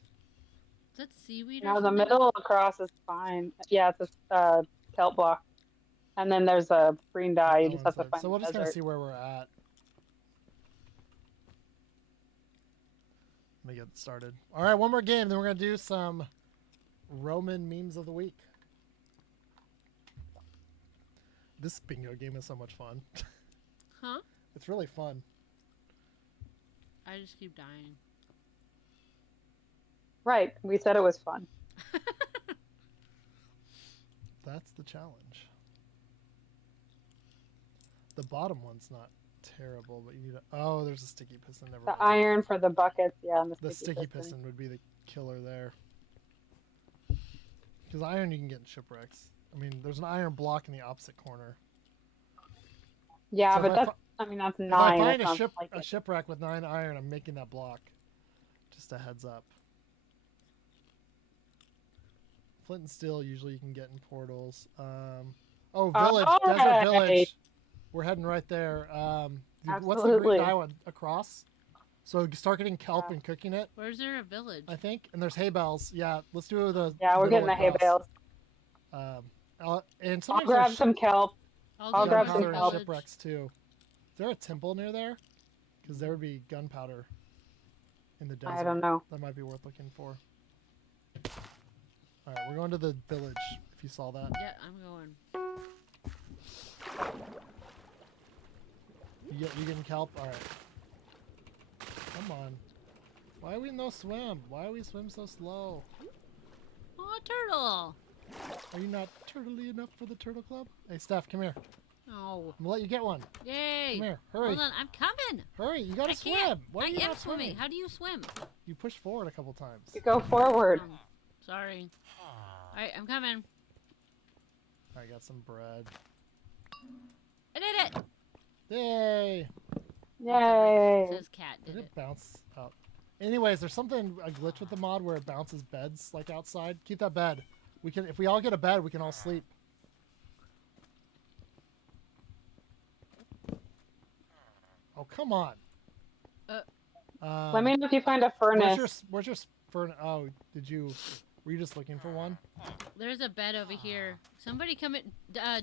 Is that seaweed or No, the something? middle across is fine. Yeah, it's a kelp block. And then there's a green dye. You That just have to one's find so we're the just gonna desert. see where we're at. Let me get started. All right, one more game, then we're gonna do some Roman memes of the week. This bingo game is so much fun. Huh? It's really fun. I just keep dying. Right. We said it was fun. That's the challenge. The bottom one's not terrible, but you need a... Oh, there's a sticky piston. Never The mind. iron for the buckets, yeah, and The sticky piston would be the killer there. Because iron you can get in shipwrecks. I mean, there's an iron block in the opposite corner. Yeah, So but if I that's, I mean, that's If 9. I find It a, sounds like a it. shipwreck with 9 iron, I'm making that block. Just a heads up. Flint and steel usually you can get in portals. Village, Desert Alright. Village. We're heading right there. What's the Absolutely. green dye one? Across? So you start getting kelp Yeah. and cooking it, Where's there a village? I think. And there's hay bales. Yeah, let's do the Yeah, we're middle getting the hay across. bales. And I'll sometimes grab there's some kelp. I'll grab some gunpowder and kelp. shipwrecks too. Is there a temple near there? Because there would be gunpowder in the desert. I don't know. That might be worth looking for. All right, we're going to the village. If you saw that, Yeah, I'm going. you getting kelp? All right. Come on. Why we no swim? Why we swim so slow? Oh, a turtle! Are you not turtly enough for the turtle club? Hey, Steph, come here. Oh, I'm gonna let you get one. yay! Come here, hurry, Hold on, I'm coming! hurry! You gotta I swim. can't. Why are I you am not swimming. How do you swim? You push forward a couple times. You go forward. Sorry. Alright, I'm coming. I got some bread. I did it! Yay! Yay! Says cat Did did it it. bounce out? Anyways, there's something a glitch with the mod where it bounces beds like outside. Keep that bed. We can if we all get a bed, we can all sleep. Oh come on. Let me know if you find a furnace. Where's your furnace? Oh, were you just looking for one? There's a bed over here. Somebody come in.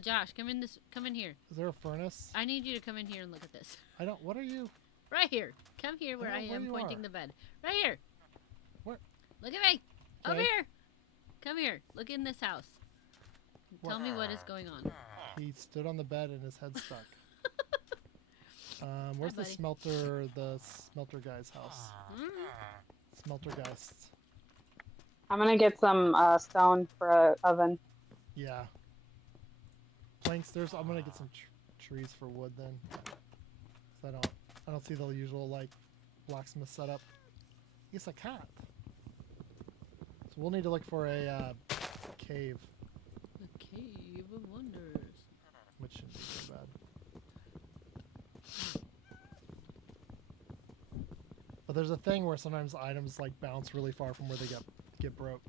Josh, come in this. Come in here. Is there a furnace? I need you to come in here and look at this. I don't. What are you? Right here. Come here where I I don't know where am you pointing are. the bed. Right here. Where? Look at me. Over Okay. here. Come here. Look in this house. Tell me what is going on. He stood on the bed and his head stuck. Where's the buddy. smelter guy's house? Hmm? Smelter geist. I'm gonna get some stone for a oven. Yeah. Planks. I'm gonna get some trees for wood then. 'Cause I don't see the usual like blacksmith setup. It's a cat. So we'll need to look for a cave, The Cave of Wonders. which shouldn't be too bad. But there's a thing where sometimes items like bounce really far from where they get broke.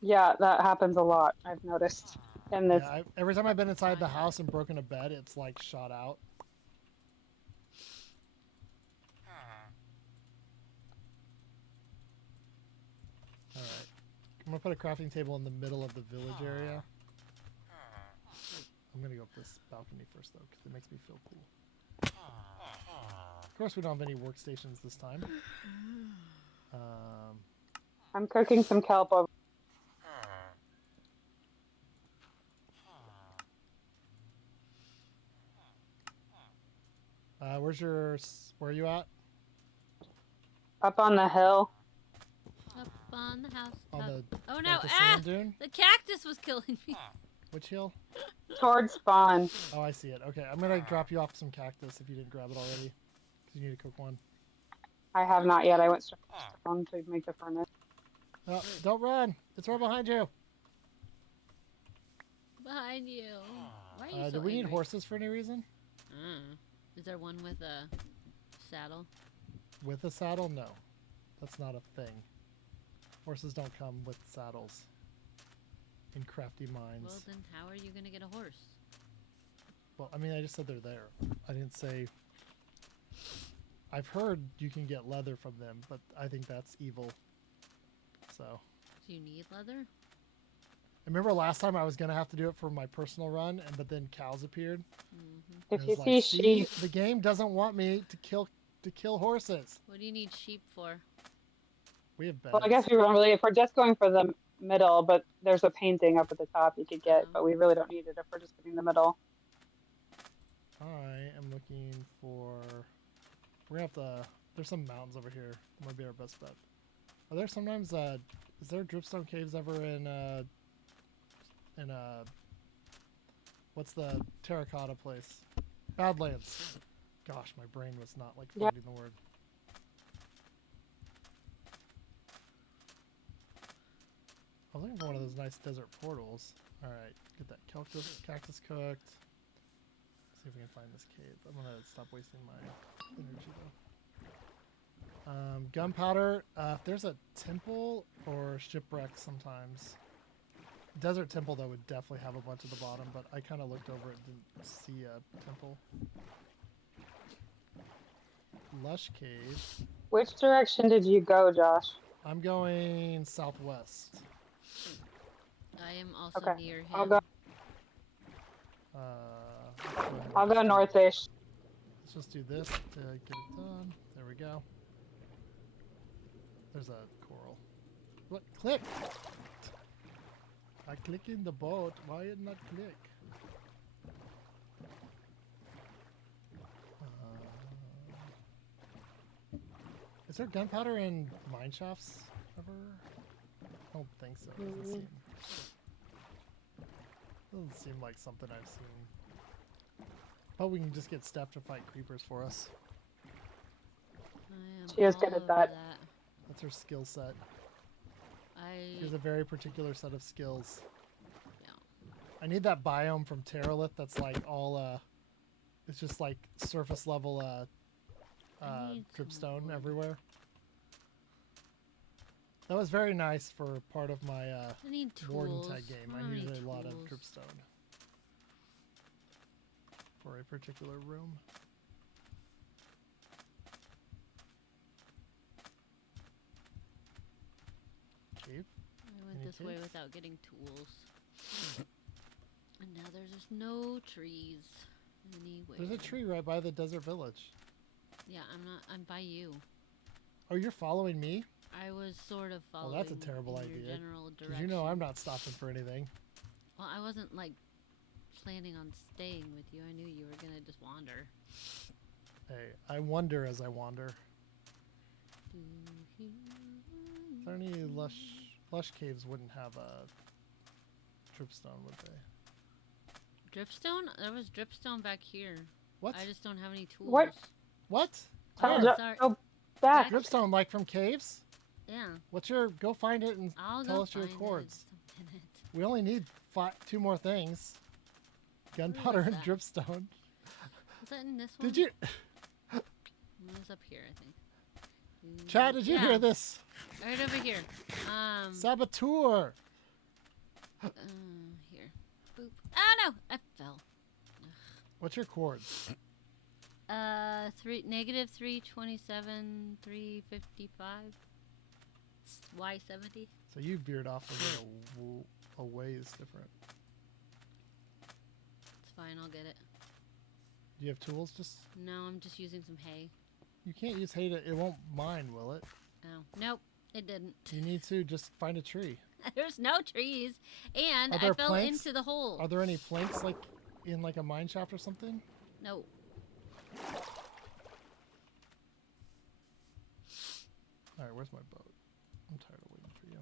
Yeah, that happens a lot. I've noticed in this. Yeah, every time I've been inside the house and broken a bed, it's like shot out. Alright. I'm gonna put a crafting table in the middle of the village area. I'm gonna go up this balcony first though, because it makes me feel cool. Of course we don't have any workstations this time. I'm cooking some kelp over. Where are you at? Up on the hill. Up on the house. On top. the, Oh no! the Ah! sand dune? The cactus was killing me. Which hill? Towards spawn. Oh, I see it. Okay, I'm gonna drop you off some cactus if you didn't grab it already. Because you need to cook one. I have not yet. I went straight to stone to make the furnace. Oh, don't run! It's right behind you! Behind you. Why are you so Do we need angry? horses for any reason? Is there one with a saddle? With a saddle? No. That's not a thing. Horses don't come with saddles. In crafty mines. Well, then how are you gonna get a horse? Well, I mean, I just said they're there. I didn't say... I've heard you can get leather from them, but I think that's evil. So... Do you need leather? I remember last time I was going to have to do it for my personal run, but then cows appeared. Mm-hmm. If And you it's like, see sheep, the game doesn't want me to kill horses. What do you need sheep for? We have beds. well, I guess we don't really. If we're just going for the middle, but there's a painting up at the top you could get, but we really don't need it if we're just getting the middle. I am looking for... We're going to have to... There's some mountains over here. That might be our best bet. Are there sometimes... is there dripstone caves ever in what's the terracotta place? Badlands. Gosh, my brain was not like Yeah. finding the word. I'm looking for one of those nice desert portals. Alright, get that cactus cooked. See if we can find this cave. I'm gonna stop wasting my energy though. Gunpowder. If there's a temple or shipwreck sometimes. Desert temple though would definitely have a bunch at the bottom, but I kind of looked over it and didn't see a temple. Lush cave. Which direction did you go, Josh? I'm going southwest. I am also Okay, near him. I'll go. Let's go ahead and I'll go just do- northish. Let's just do this to get it done. There we go. There's a coral. What? Click! I click in the boat. Why it not click? Is there gunpowder in mine shafts ever? I don't think so. Doesn't seem like something I've seen. But we can just get Steph to fight creepers for us. I am She is good all at over that. That's her skill set. I She has a very particular set of skills. Yeah. I need that biome from Terralith that's like all It's just like surface level I need some dripstone wood. everywhere. That was very nice for part of my I need Warden tools. tag game. I I don't have needed any a lot of tools. dripstone for a particular room. Cave? I went Any this way caves? without getting tools. And now there's just no trees anywhere. There's a tree right by the desert village. Yeah, I'm by you. Oh, you're following me? I was sort of Well, following that's a terrible in your idea. general Because direction. you know I'm not stopping for anything. Well, I wasn't like planning on staying with you. I knew you were gonna just wander. Hey, I wonder as I wander. Is there any lush caves wouldn't have a dripstone, would they? Dripstone? There was dripstone back here. What? I just don't have any tools. What? What? Tell Where? Jo- Sorry. Go back. Dripstone, like from caves? Yeah. What's your? Go find it and I'll tell go us your find chords. It. Just a minute. We only need 2 more things: gunpowder and that? dripstone. Was that in this one? Did you, It was up here, I think. Chad? Did you Yeah, hear this? right over here. Saboteur. Here. Boop. Ah, no! I fell. What's your chords? Negative 327, 355. Y70. So you veered off a ways different. It's fine, I'll get it. Do you have tools? Just No, I'm just using some hay. you can't use hay to. It won't mine, will it? Oh, nope, it didn't. You need to just find a tree. There's no trees, and Are I there fell planks? into the hole. Are there any planks like in like a mine shaft or something? No. All right, where's my boat? I'm tired of waiting for you.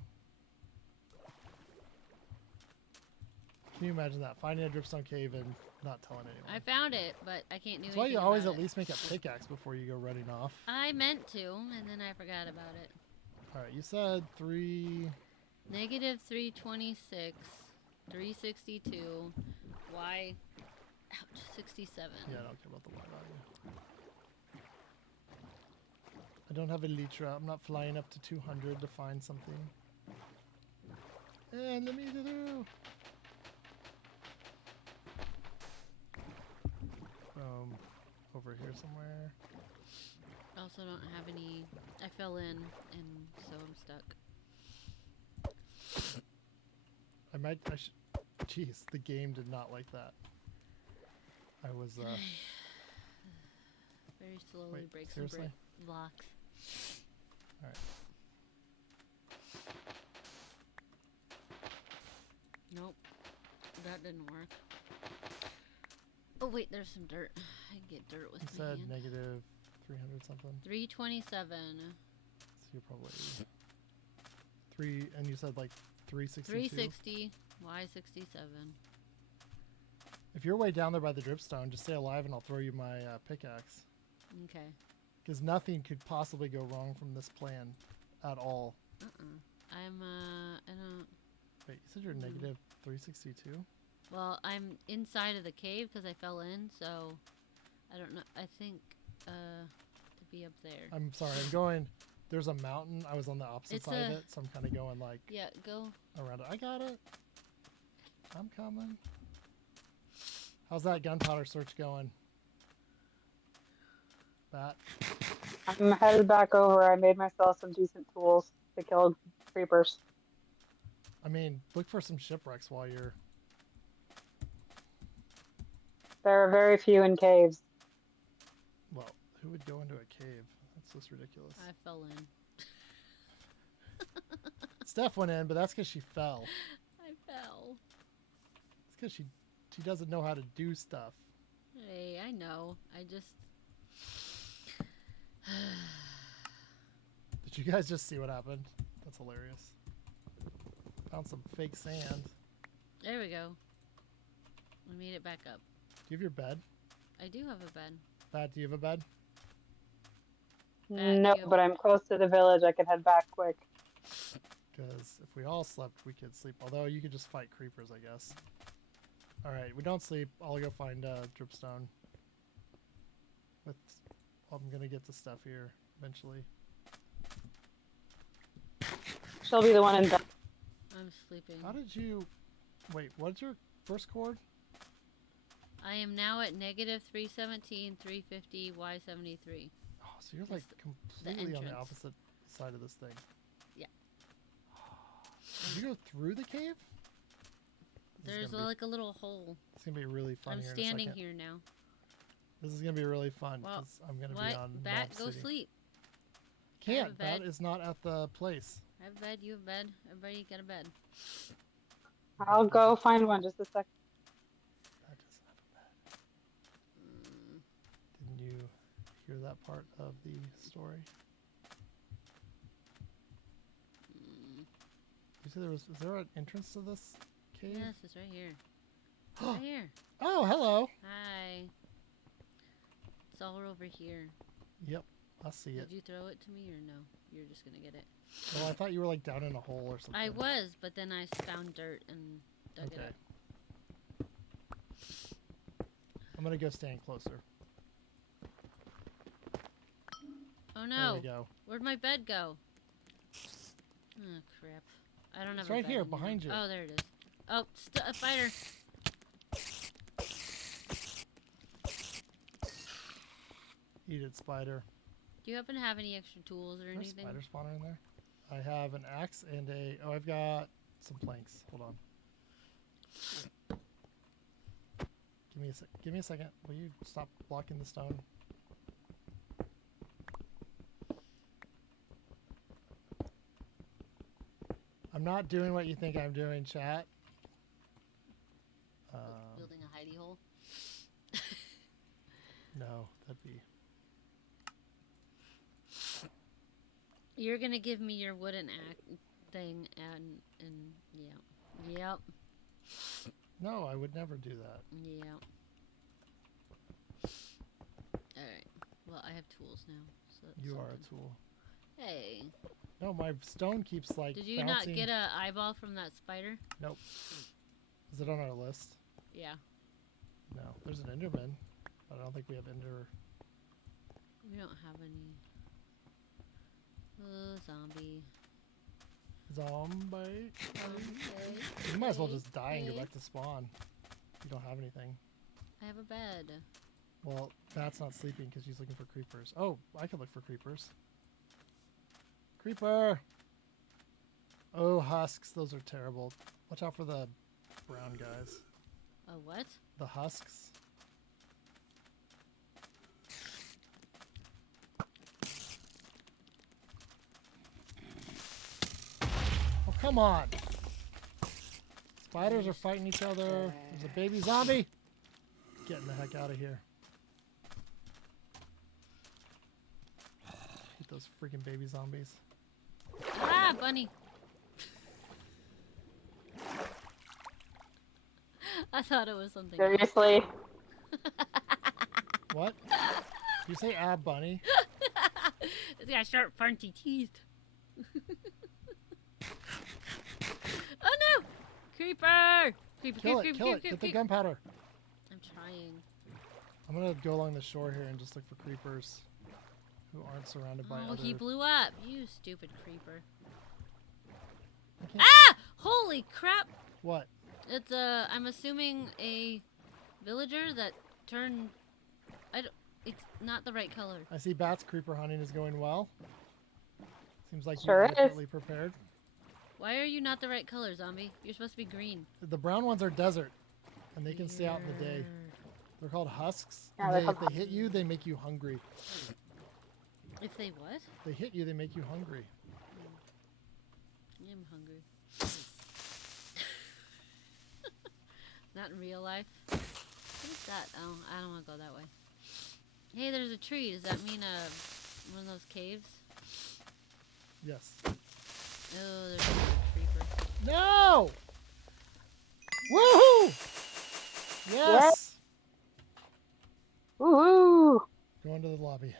Can you imagine that? Finding a dripstone cave and not telling anyone. I found it, but I can't do That's why anything you always about at it. least make a pickaxe before you go running off. I meant to, and then I forgot about it. All right, you said 3. Negative 326, 362, Y, ouch, 67. Yeah, I don't care about the Y value. I don't have elytra. I'm not flying up to 200 to find something. And let me through. Over here somewhere. I also don't have any, I fell in, and so I'm stuck. I might. Jeez, the game did not like that. I was. Very slowly Wait, break some seriously? brick blocks. Alright. Nope, that didn't work. Oh wait, there's some dirt. I can get dirt with You my said hand. negative 300 something. 327. So you're probably 3, and you said like 362. 360. Y67. If you're way down there by the dripstone, just stay alive and I'll throw you my pickaxe. Okay. Because nothing could possibly go wrong from this plan at all. I'm I don't. Wait, you said you're negative 362? Well, I'm inside of the cave because I fell in, so I don't know. I think to be up there. I'm sorry, I'm going. There's a mountain. I was on the opposite It's side of a- it, so I'm kind of going like Yeah, go. around it. I got it. I'm coming. How's that gunpowder search going? Bat? I'm headed back over. I made myself some decent tools to kill creepers. I mean, look for some shipwrecks while you're. There are very few in caves. Well, who would go into a cave? That's just ridiculous. I fell in. Steph went in, but that's because she fell. I fell. It's because she doesn't know how to do stuff. Hey, I know. I just. Did you guys just see what happened? That's hilarious. Found some fake sand. There we go. I made it back up. Do you have your bed? I do have a bed. Bat, do you have a bed? No, you. but I'm close to the village. I can head back quick. Because if we all slept, we could sleep. Although you could just fight creepers, I guess. Alright, we don't sleep. I'll go find dripstone. With, I'm gonna get to stuff here eventually. She'll be the one in bed. I'm sleeping. How did you? Wait, what's your first chord? I am now at negative 317, 350, Y73. Oh, so you're like It's completely on the entrance. opposite side of this thing. Yeah. Did you go through the cave? There's like a little hole. It's gonna be really fun I'm here standing in a second. here now. This is gonna be really fun Well, because I'm gonna What? be on Bat, Mob go City. sleep. Can't. a bed. That is not at the place. I have a bed, you have a bed. Everybody got a bed. I'll go find one just a sec. That doesn't have a bed. Mm, Didn't you hear that part of the story? You said there was. Is there an entrance to this cave? yes, it's right here. Right here. Oh, hello. Hi. It's all over here. Yep, I see it. Did you throw it to me or no? You're just gonna get it. Well, I thought you were like down in a hole or something. I was, but then I found dirt and dug it up. I'm gonna go stand closer. Oh There no. we go. Where'd my bed go? Oh crap. I don't have It's a right bed here, anymore. behind you. Oh, there it is. Oh, a spider. Eat it, spider. Do you happen to have any extra tools or There's a anything? spider spawner in there. I have an axe and a. Oh, I've got some planks. Hold on. Give me a second. Will you stop blocking the stone? I'm not doing what you think I'm doing, chat. Building a hidey hole. No, that'd be. You're gonna give me your wooden thing and yeah. Yep. No, I would never do that. Yep. Alright. Well, I have tools now. So that's You are something. a tool. Hey. No, my stone keeps like. Did you bouncing. not get a eyeball from that spider? Nope. Is it on our list? Yeah. No. There's an Enderman. But I don't think we have Ender. We don't have any. Oh, zombie. Zombie. Okay. You might as well just die and go back to spawn. If you don't have anything. I have a bed. Well, that's not sleeping because she's looking for creepers. Oh, I could look for creepers. Creeper! Oh, husks. Those are terrible. Watch out for the brown guys. A what? The husks. Oh, come on. Spiders are fighting each other. There's a baby zombie. Getting the heck out of here. Hate those freaking baby zombies. Ah, bunny. I thought it was something else. Seriously. What? You say bunny? It's got sharp, pointy teeth. Oh no! Creeper! Creeper, Kill creep, it, creep, kill creep, it. creep, Get the creep. gunpowder. I'm trying. I'm gonna go along the shore here and just look for creepers who aren't surrounded by Oh, other... he blew up. You stupid creeper. I can't- Ah! Holy crap! What? It's I'm assuming a villager that turned. It's not the right color. I see bats. Creeper hunting is going well. Seems like Sure you're is. adequately prepared. Why are you not the right color, zombie? You're supposed to be green. The brown ones are desert, and they can stay out in the day. They're called husks. Yeah, And they're if called they hit you, they make you hungry. If they what? They hit you, they make you hungry. I'm hungry. Not in real life. What is that? Oh, I don't want to go that way. Hey, there's a tree. Does that mean one of those caves? Yes. Oh, there's a creeper. No! Woohoo! Yes! Woohoo! Going to the lobby.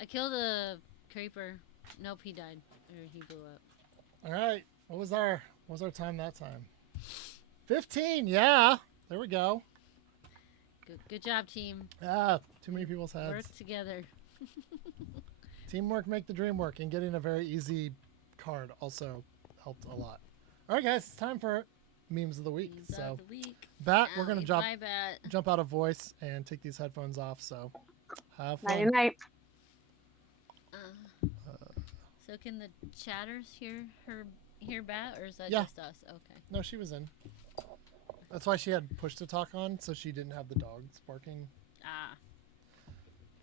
I killed a creeper. Nope, he died. Or he blew up. All right. What was our time that time? 15. Yeah. There we go. Good job, team. Ah, too many people's heads. Work together. Teamwork make the dream work, and getting a very easy card also helped a lot. All right, guys, it's time for memes of the week. Memes so, of the week. Bat, we're gonna Bye, Bat. jump out of voice and take these headphones off. So, have fun. Nighty night. So can the chatters hear Bat, or is that Yeah. just us? Okay. No, she was in. That's why she had push to talk on, so she didn't have the dogs barking Ah,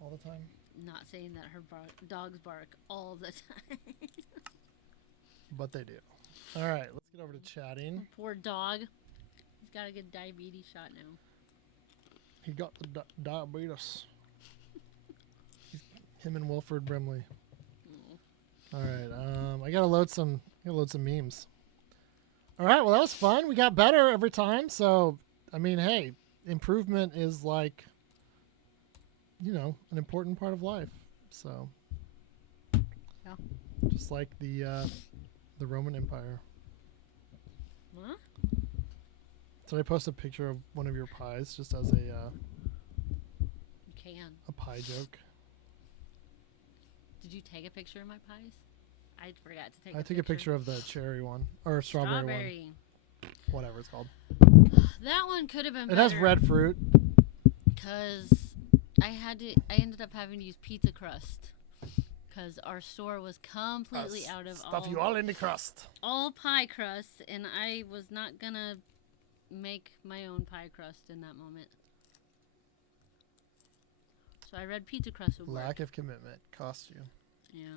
all the time. not saying that her dogs bark all the time. But they do. All right, let's get over to chatting. Poor dog. He's got to get a diabetes shot now. He got the diabetes. Him and Wilford Brimley. Oh. All right, I gotta load some memes. All right, well that was fun. We got better every time. So I mean, hey, improvement is like, an important part of life. So Yeah. just like the Roman Empire. Huh? Did I post a picture of one of your pies just as a You can. pie joke? Did you take a picture of my pies? I forgot to take. I took a picture of the cherry one or strawberry one, whatever it's called. That one could have been. It has red fruit. Because I ended up having to use pizza crust. Because our store was completely out of Stuff you all in the crust. all pie crust, and I was not gonna make my own pie crust in that moment. So I read pizza crust would work. Lack of commitment costs you. Yeah.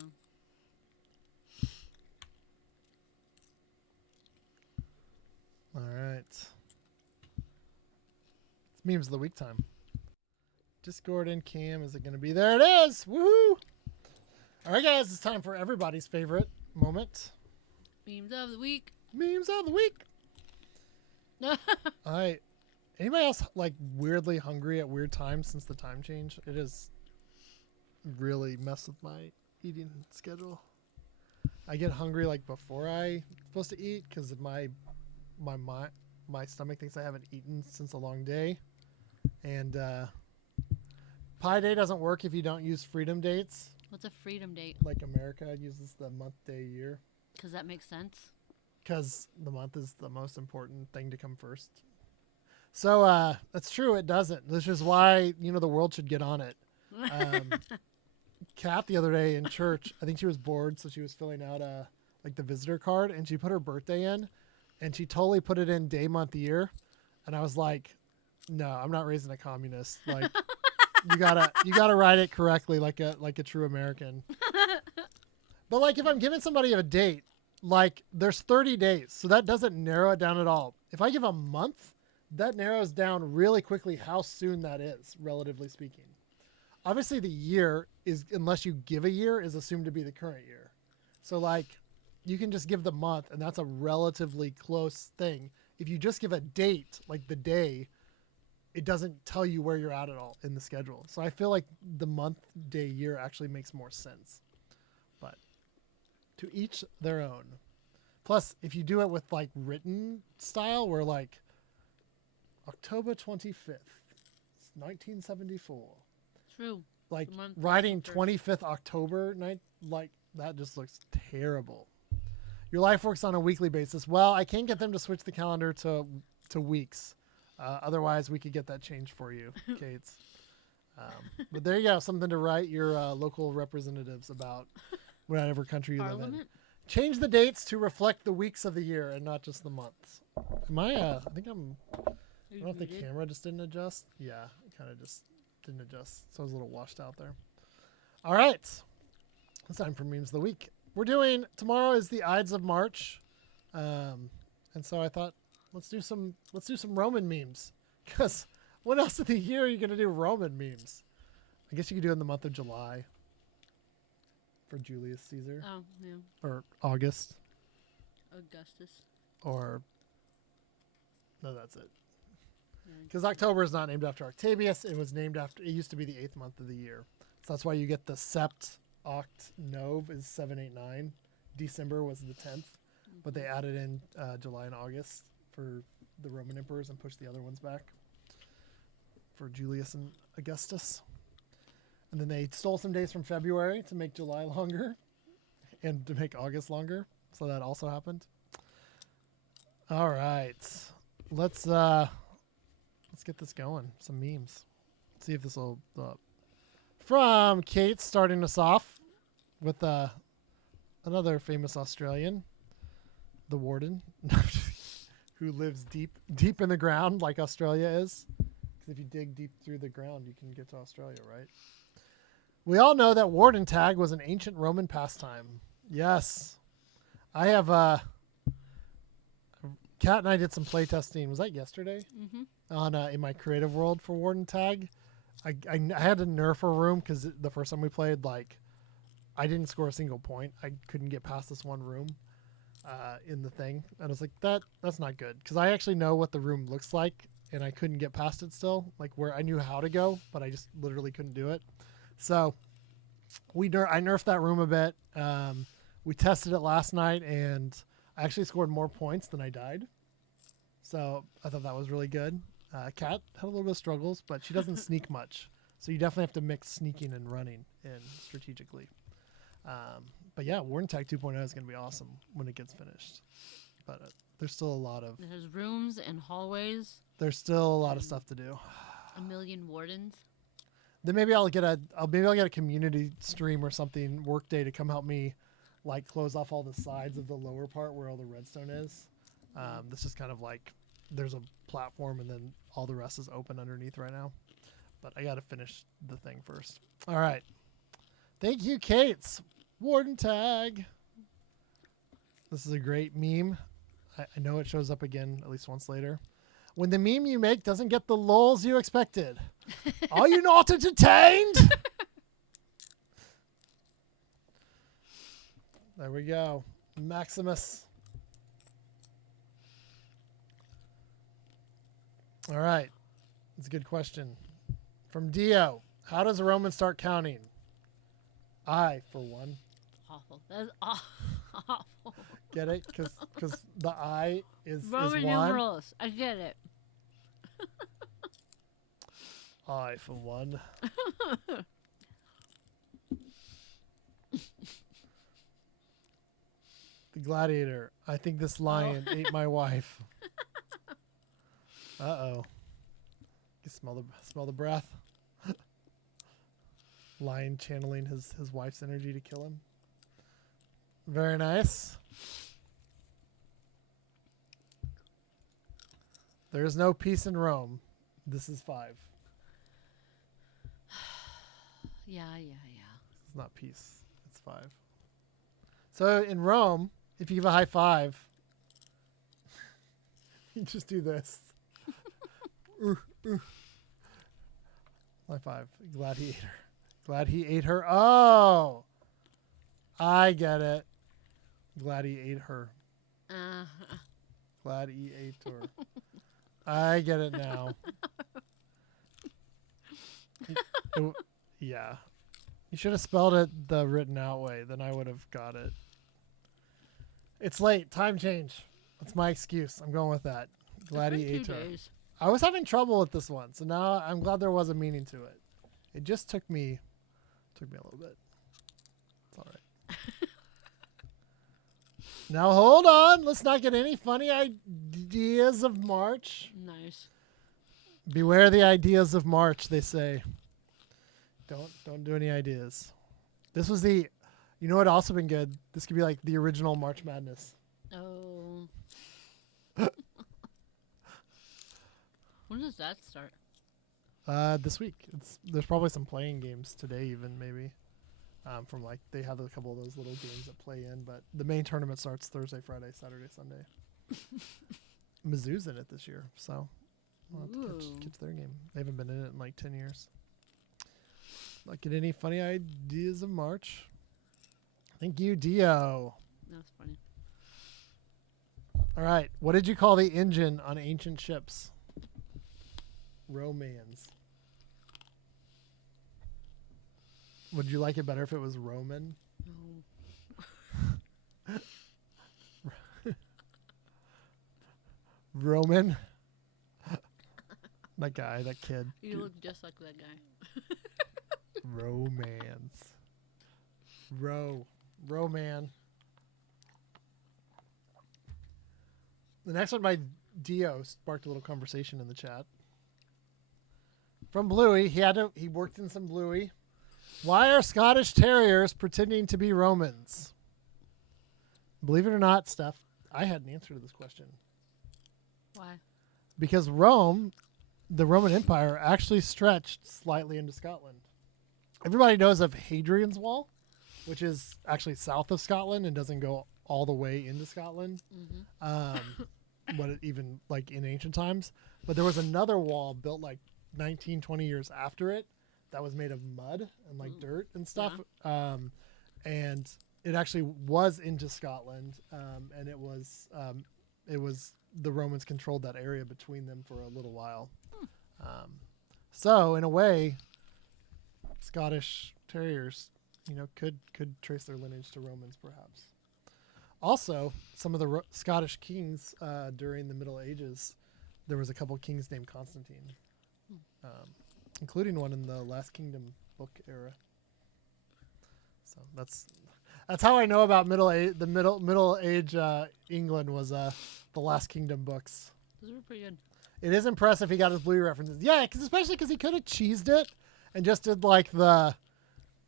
All right. It's memes of the week time. Discord and Cam, is it going to be? There it is! Woohoo! All right, guys, it's time for everybody's favorite moment. Memes of the week. Memes of the week. All right. Anybody else like weirdly hungry at weird times since the time change? It has really messed with my eating schedule. I get hungry like before I'm supposed to eat because my stomach thinks I haven't eaten since a long day. And Pi Day doesn't work if you don't use freedom dates. What's a freedom date? Like America uses the month, day, year. Because that makes sense. Because the month is the most important thing to come first. So that's true. It doesn't. This is why the world should get on it. Kat the other day in church, I think she was bored, so she was filling out like the visitor card, and she put her birthday in, and she totally put it in day, month, year, and I was like, no, I'm not raising a communist. Like you gotta write it correctly, like a true American. But like if I'm giving somebody a date, like there's 30 days, so that doesn't narrow it down at all. If I give a month, that narrows down really quickly how soon that is, relatively speaking. Obviously, the year is, unless you give a year, is assumed to be the current year. So, like, you can just give the month, and that's a relatively close thing. If you just give a date, like the day, it doesn't tell you where you're at all in the schedule. So I feel like the month, day, year actually makes more sense. But to each their own. Plus, if you do it with, like, written style, where, like, October 25th, 1974. True. Like The month writing after. 25th October night, like that just looks terrible. Your life works on a weekly basis. Well, I can't get them to switch the calendar to weeks. Otherwise, we could get that changed for you, Kate. But there you go, something to write your local representatives about, whatever country you live in. Parliament? Change the dates to reflect the weeks of the year and not just the months. Am I? I think I'm. I don't know if the camera just didn't adjust. Yeah, it kind of just didn't adjust. So I was a little washed out there. All right. It's time for memes of the week. We're doing, tomorrow is the Ides of March. And so I thought, let's do some Roman memes. Because when else of the year are you going to do Roman memes? I guess you could do it in the month of July for Julius Caesar. Oh, yeah. Or August. Augustus. Or, no, that's it. Yeah. Because October is not named after Octavius. It was named after, it used to be the 8th month of the year. So that's why you get the Sept, Oct, Nov is 789. December was the 10th. But they added in July and August for the Roman emperors and pushed the other ones back for Julius and Augustus. And then they stole some days from February to make July longer and to make August longer. So that also happened. All right. Let's get this going. Some memes. See if this will blow up. From Kate, starting us off with another famous Australian, the Warden, who lives deep in the ground like Australia is. Because if you dig deep through the ground, you can get to Australia, right? We all know that Warden tag was an ancient Roman pastime. Yes. I have Kat and I did some playtesting. Was that yesterday? Mm-hmm. On in my creative world for Warden tag. I had to nerf a room because the first time we played, like, I didn't score a single point. I couldn't get past this one room in the thing. And I was like, that's not good. Because I actually know what the room looks like, and I couldn't get past it still. Like, where I knew how to go, but I just literally couldn't do it. So I nerfed that room a bit. We tested it last night, and I actually scored more points than I died. So I thought that was really good. Kat had a little bit of struggles, but she doesn't sneak much. So you definitely have to mix sneaking and running in strategically. But yeah, Warden Tag 2.0 is going to be awesome when it gets finished. But there's still a lot of... There's rooms and hallways. There's still a lot of stuff to do. A million wardens. Then maybe I'll get a community stream or something, Workday, to come help me, like, close off all the sides of the lower part where all the redstone is. This is kind of like there's a platform and then all the rest is open underneath right now. But I got to finish the thing first. All right. Thank you, Kate's Warden tag. This is a great meme. I know it shows up again at least once later. When the meme you make doesn't get the lulz you expected. Are you not entertained? There we go. Maximus. All right. That's a good question. From Dio. How does a Roman start counting? I, for one. Awful. That's awful. Get it? Because the I is Roman one. numerals. I get it. I, for one. The gladiator. I think this lion ate my wife. Uh-oh. You smell the breath. Lion channeling his wife's energy to kill him. Very nice. There is no peace in Rome. This is 5. Yeah. It's not peace. It's 5. So in Rome, if you give a high five, you just do this. High five. Glad he ate her. Glad he ate her. Oh! I get it. Glad he ate her. Glad he ate her. I get it now. Yeah. You should have spelled it the written out way. Then I would have got it. It's late. Time change. That's my excuse. I'm going with that. Glad he ate her. I was having trouble with this one, so now I'm glad there was a meaning to it. It just took me a little bit. It's all right. Now hold on. Let's not get any funny ideas of March. Nice. Beware the ideas of March, they say. Don't do any ideas. This was the... You know what also been good? This could be like the original March Madness. Oh. When does that start? This week. There's probably some playing games today even, maybe. From like, they have a couple of those little games that play in, but the main tournament starts Thursday, Friday, Saturday, Sunday. Mizzou's in it this year, so we'll have to catch their game. They haven't been in it in like 10 years. Not get any funny ideas of March. Thank you, Dio. That's funny. All right. What did you call the engine on ancient ships? Romans. Would you like it better if it was Roman? No. Roman? That guy, that kid. You Dude. look just like that guy. Romance. Roman. The next one by Dio sparked a little conversation in the chat. From Bluey, he worked in some Bluey. Why are Scottish Terriers pretending to be Romans? Believe it or not, Steph, I had an answer to this question. Why? Because Rome, the Roman Empire, actually stretched slightly into Scotland. Everybody knows of Hadrian's Wall, which is actually south of Scotland and doesn't go all the way into Scotland. Even like in ancient times. But there was another wall built like 19, 20 years after it that was made of mud and like dirt and stuff. Yeah. And it actually was into Scotland. And it was the Romans controlled that area between them for a little while. So in a way, Scottish Terriers, could trace their lineage to Romans perhaps. Also, some of the Scottish kings during the Middle Ages, there was a couple kings named Constantine, including one in the Last Kingdom book era. So that's how I know about Middle Age England was the Last Kingdom books. Those were pretty good. It is impressive he got his Bluey references. Yeah, especially because he could have cheesed it and just did like the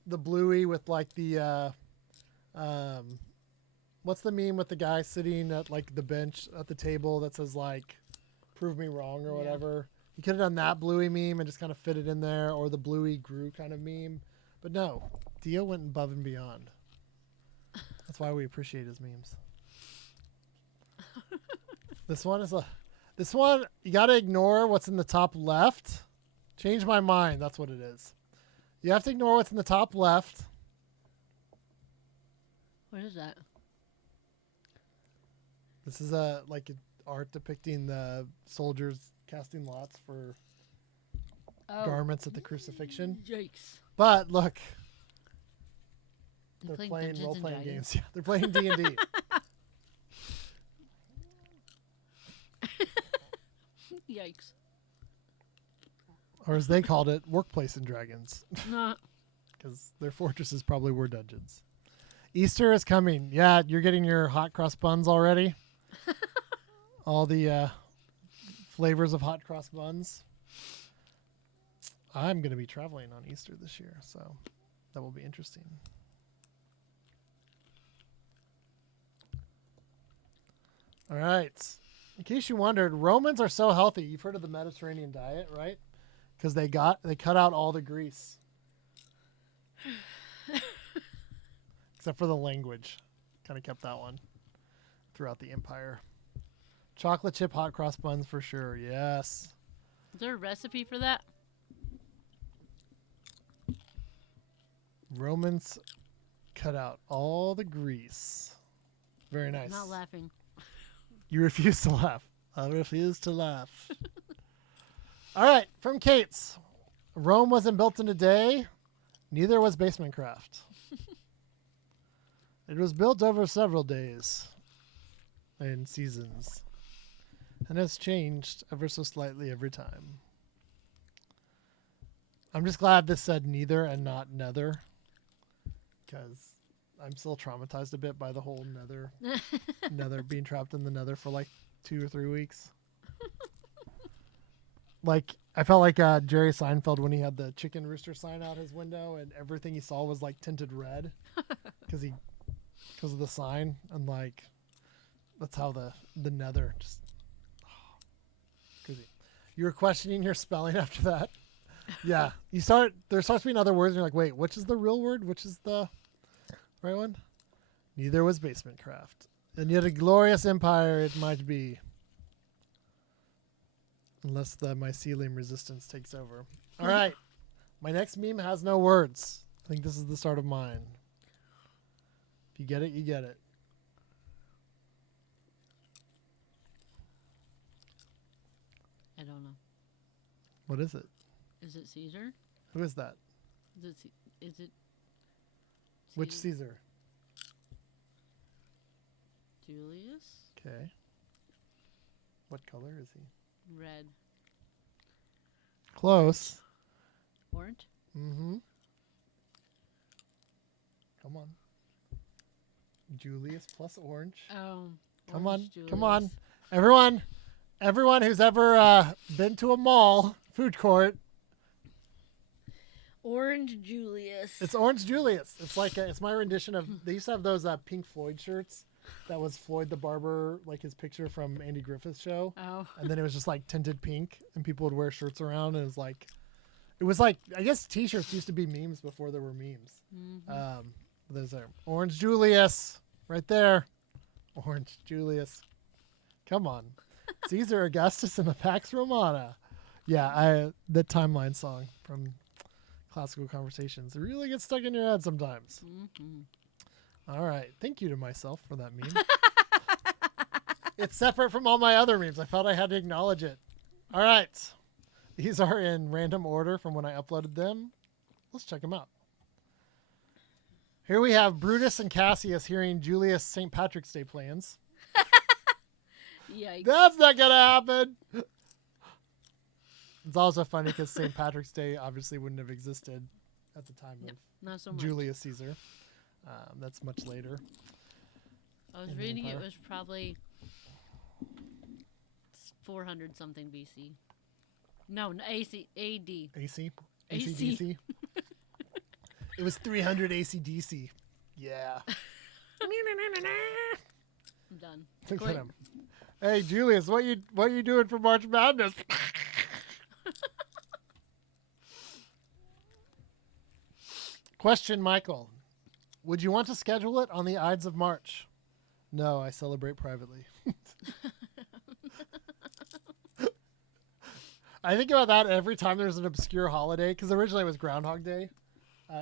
Bluey with like the what's the meme with the guy sitting at like the bench at the table that says like prove me wrong or whatever. He could have done that Bluey meme and just kind of fit it in there, or the Bluey grew kind of meme. But no, Dio went above and beyond. That's why we appreciate his memes. This one you got to ignore what's in the top left. Change my mind, that's what it is. You have to ignore what's in the top left. What is that? This is like an art depicting the soldiers casting lots for garments at the crucifixion. Yikes. But look, They're they're playing playing Dungeons and role-playing Dragons? games. Yeah, they're playing D&D. Yikes. Or as they called it, Workplace and Dragons. Nah. Because their fortresses probably were dungeons. Easter is coming. Yeah, you're getting your hot cross buns already. All the flavors of hot cross buns. I'm going to be traveling on Easter this year, so that will be interesting. All right. In case you wondered, Romans are so healthy. You've heard of the Mediterranean diet, right? Because they cut out all the grease. Except for the language. Kind of kept that one throughout the empire. Chocolate chip hot cross buns for sure. Yes. Is there a recipe for that? Romans cut out all the grease. Very nice. Not laughing. You refuse to laugh. I refuse to laugh. All right, from Kate's. Rome wasn't built in a day. Neither was basement craft. It was built over several days and seasons, and has changed ever so slightly every time. I'm just glad this said neither and not nether, because I'm still traumatized a bit by the whole nether being trapped in the nether for like 2 or 3 weeks. Like, I felt like Jerry Seinfeld when he had the chicken rooster sign out his window and everything he saw was like tinted red because of the sign, and like that's how the nether just crazy. You were questioning your spelling after that. Yeah, there starts being other words and you're like, wait, which is the real word? Which is the right one? Neither was basement craft, and yet a glorious empire it might be. Unless the mycelium resistance takes over. All right. My next meme has no words. I think this is the start of mine. If you get it, you get it. I don't know. What is it? Is it Caesar? Who is that? Is it Which Caesar? Julius? Okay. What color is he? Red. Close. Orange? Mm-hmm. Come on. Julius plus orange. Oh. Come Orange on. Come on. Julius. Everyone who's ever been to a mall, food court, Orange Julius. it's Orange Julius. It's like it's my rendition of. They used to have those Pink Floyd shirts. That was Floyd the Barber, like his picture from Andy Griffith's show. Oh. And then it was just like tinted pink, and people would wear shirts around, and it was like I guess T-shirts used to be memes before there were memes. Mm-hmm. There's a Orange Julius right there. Orange Julius. Come on, Caesar Augustus and the Pax Romana. Yeah, the timeline song from Classical Conversations. It really gets stuck in your head sometimes. Mm-hmm. All right. Thank you to myself for that meme. It's separate from all my other memes. I felt I had to acknowledge it. All right. These are in random order from when I uploaded them. Let's check them out. Here we have Brutus and Cassius hearing Julius St. Patrick's Day plans. Yikes. That's not going to happen. It's also funny because St. Patrick's Day obviously wouldn't have existed at the time of Not so much. Julius Caesar. That's much later. I was in the reading it Empire. was probably 400 something BC. No, AC, AD. AC? AC. ACDC? It was 300 ACDC. Yeah. I'm done. Look Great. at him. Hey, Julius, what you doing for March Madness? Question, Michael. Would you want to schedule it on the Ides of March? No, I celebrate privately. I think about that every time there's an obscure holiday, because originally it was Groundhog Day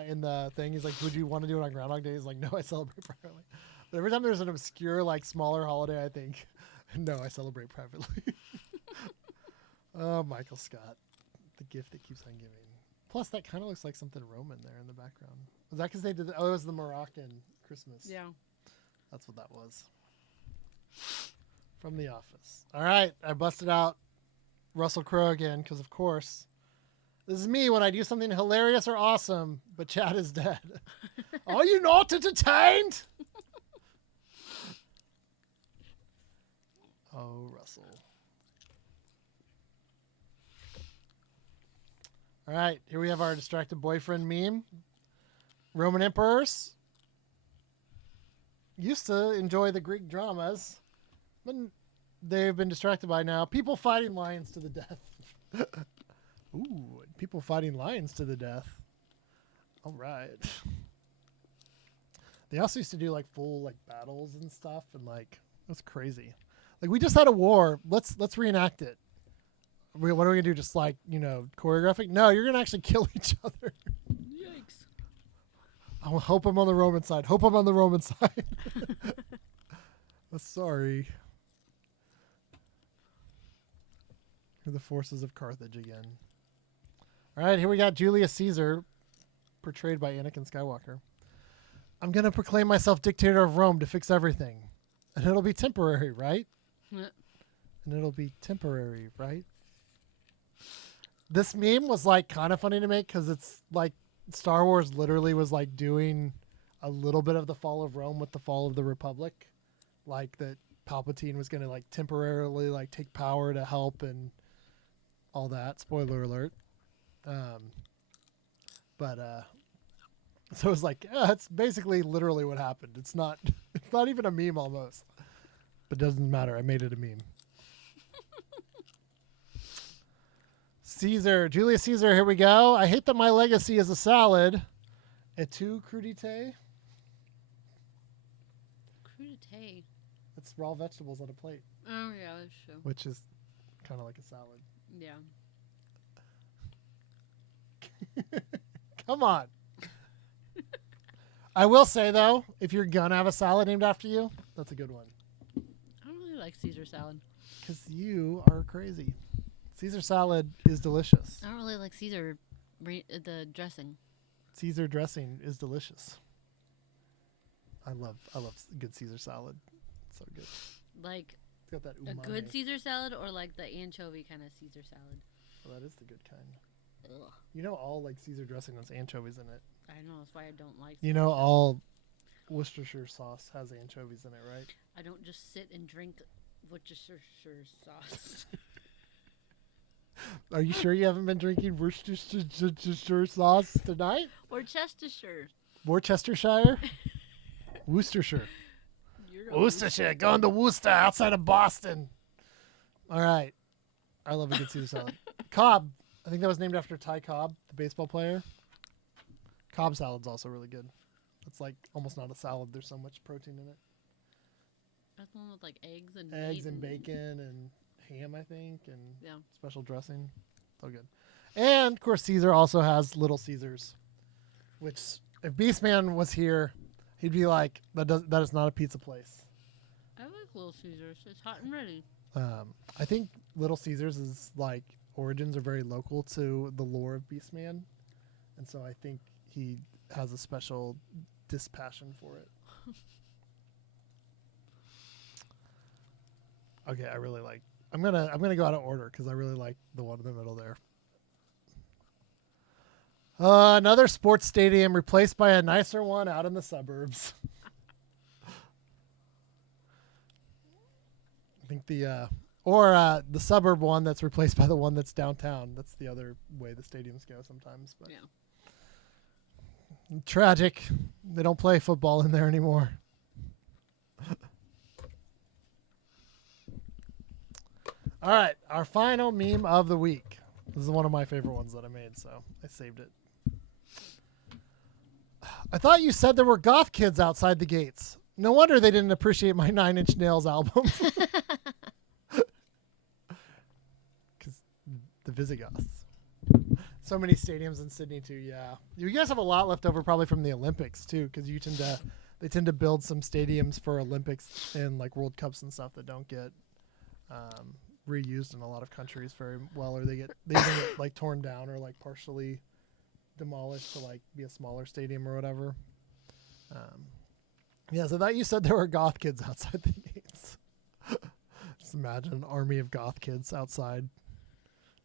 in the thing. He's like, would you want to do it on Groundhog Day? He's like, no, I celebrate privately. But every time there's an obscure, like, smaller holiday, I think, no, I celebrate privately. Oh, Michael Scott. The gift that keeps on giving. Plus, that kind of looks like something Roman there in the background. Was that because they did oh, it was the Moroccan Christmas. Yeah. That's what that was. From The Office. All right, I busted out Russell Crowe again because, of course, this is me when I do something hilarious or awesome, but Chad is dead. Are you not entertained? Oh, Russell. All right, here we have our distracted boyfriend meme. Roman emperors used to enjoy the Greek dramas, but they've been distracted by now. People fighting lions to the death. Ooh, people fighting lions to the death. All right. They also used to do like full like battles and stuff, and like that's crazy. Like we just had a war. Let's reenact it. What are we gonna do? Just like choreographic? No, you're gonna actually kill each other. Yikes. I hope I'm on the Roman side. Hope I'm on the Roman side. Sorry. Here are the forces of Carthage again. All right, here we got Julius Caesar, portrayed by Anakin Skywalker. I'm going to proclaim myself dictator of Rome to fix everything. And it'll be temporary, right? And it'll be temporary, right? This meme was like kind of funny to make because it's like Star Wars literally was like doing a little bit of the fall of Rome with the fall of the Republic. Like that Palpatine was going to like temporarily like take power to help and all that. Spoiler alert. So it was like, it's basically literally what happened. It's not even a meme almost, but it doesn't matter. I made it a meme. Julius Caesar, here we go. I hate that my legacy is a salad. Et tu, crudité? Crudité. It's raw vegetables on a plate, Oh, yeah, that's true. which is kind of like a salad. Yeah. Come on. I will say, though, if you're going to have a salad named after you, that's a good one. I don't really like Caesar salad. Because you are crazy. Caesar salad is delicious. I don't really like Caesar, the dressing. Caesar dressing is delicious. I love good Caesar salad. It's so good. Like It's got that a umami. good Caesar salad or like the anchovy kind of Caesar salad? Oh, that is the good kind. Ugh. You know, all like Caesar dressing has anchovies in it. I know, that's why I don't like You know, sriracha. all Worcestershire sauce has anchovies in it, right? I don't just sit and drink Worcestershire sauce. Are you sure you haven't been drinking Worcestershire sauce tonight? Or Chestershire. Worcestershire? Worcestershire. You're a Worcestershire. Going to Worcester outside of Boston. All right. I love a good Caesar salad. Cobb. I think that was named after Ty Cobb, the baseball player. Cobb salad's also really good. It's like almost not a salad. There's so much protein in it. That's the one with like eggs and Eggs meat and bacon and ham, I think, and Yeah. special dressing. So good. And, of course, Caesar also has Little Caesars, which, if Beastman was here, he'd be like, that is not a pizza place. I like Little Caesars. It's hot and ready. I think Little Caesars is like origins are very local to the lore of Beastman, and so I think he has a special dispassion for it. Okay, I really like. I'm gonna go out of order because I really like the one in the middle there. Another sports stadium replaced by a nicer one out in the suburbs. I think the suburb one that's replaced by the one that's downtown. That's the other way the stadiums go sometimes. But Yeah. tragic. They don't play football in there anymore. All right, our final meme of the week. This is one of my favorite ones that I made, so I saved it. I thought you said there were goth kids outside the gates. No wonder they didn't appreciate my Nine Inch Nails album. Because the Visigoths. So many stadiums in Sydney too. Yeah, you guys have a lot left over probably from the Olympics too, because they tend to build some stadiums for Olympics and like World Cups and stuff that don't get reused in a lot of countries very well, or they either get like torn down or like partially demolished to like be a smaller stadium or whatever. Yeah, so I thought you said there were goth kids outside the gates. Just imagine an army of goth kids outside,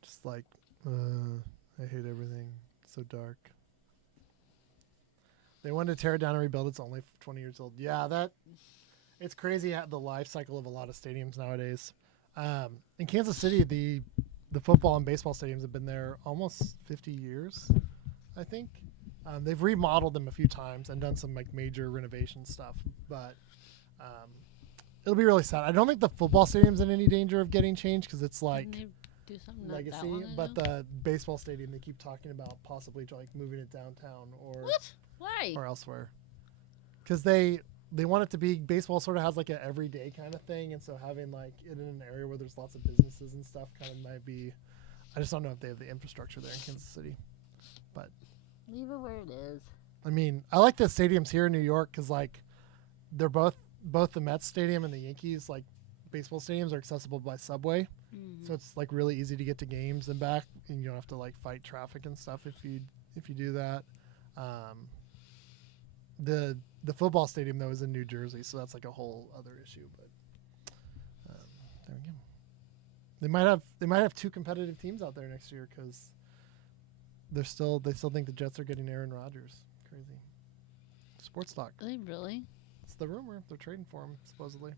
just like, I hate everything. It's so dark. They wanted to tear it down and rebuild. It's only 20 years old. Yeah, it's crazy how the life cycle of a lot of stadiums nowadays. In Kansas City, the football and baseball stadiums have been there almost 50 years, I think. They've remodeled them a few times and done some like major renovation stuff, but it'll be really sad. I don't think the football stadium's in any danger of getting changed because it's like Didn't they do something like that legacy, one, I but know? the baseball stadium they keep talking about possibly like moving it downtown What? Why? or elsewhere because they want it to be baseball sort of has like a everyday kind of thing, and so having like it in an area where there's lots of businesses and stuff kind of might be. I just don't know if they have the infrastructure there in Kansas City, but. Leave it where it is. I mean, I like the stadiums here in New York because, like, they're both the Mets Stadium and the Yankees, like, baseball stadiums are accessible by subway. Mm-hmm. So it's, like, really easy to get to games and back, and you don't have to, like, fight traffic and stuff if you do that. The football stadium, though, is in New Jersey, so that's, like, a whole other issue. But there we go. They might have two competitive teams out there next year because they still think the Jets are getting Aaron Rodgers. Crazy. Sports talk. Are they really? It's the rumor. They're trading for him, supposedly.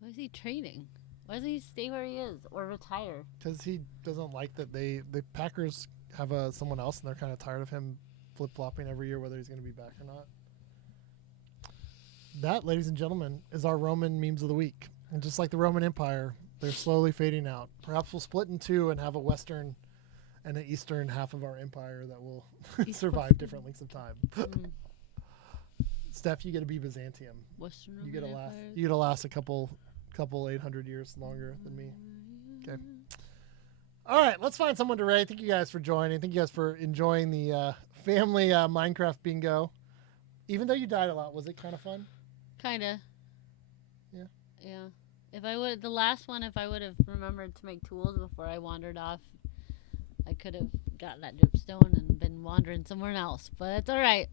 Why is he trading? Why doesn't he stay where he is or retire? Because he doesn't like that the Packers have someone else, and they're kind of tired of him flip-flopping every year whether he's going to be back or not. That, ladies and gentlemen, is our Roman memes of the week. And just like the Roman Empire, they're slowly fading out. Perhaps we'll split in two and have a Western and an Eastern half of our empire that will survive different lengths of time. Steph, you get to be Byzantium. Western You get to Roman last. Empire. You get to last a couple 800 years longer than me. Okay. All right, let's find someone to rate. Thank you guys for joining. Thank you guys for enjoying the family Minecraft bingo. Even though you died a lot, was it kind of fun? Kinda. Yeah. Yeah. If I would, the last one, if I would have remembered to make tools before I wandered off, I could have gotten that dripstone and been wandering somewhere else. But it's all right.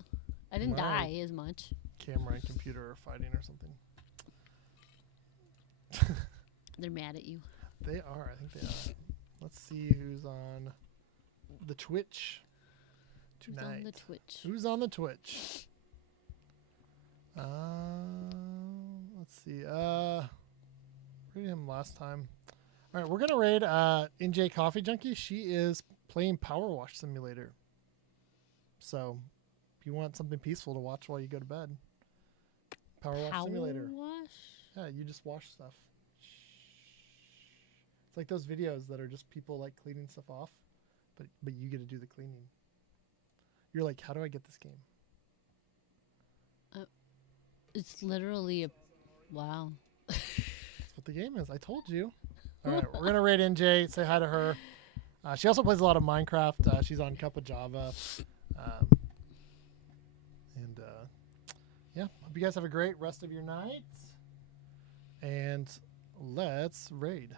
I didn't Right. die as much. Camera and computer are fighting or something. They're mad at you. They are. I think they are. Let's see who's on the Twitch Who's tonight. on the Twitch? Who's on the Twitch? Let's see. Raided him last time. All right, we're gonna raid NJ Coffee Junkie. She is playing Power Wash Simulator. So, if you want something peaceful to watch while you go to bed, Power Wash Simulator. Wash? Yeah, you just wash stuff. It's like those videos that are just people like cleaning stuff off, but you get to do the cleaning. You're like, how do I get this game? It's literally a wow. That's what the game is. I told you. All right, we're gonna raid NJ. Say hi to her. She also plays a lot of Minecraft. She's on Cup of Java. Yeah, hope you guys have a great rest of your night. And let's raid.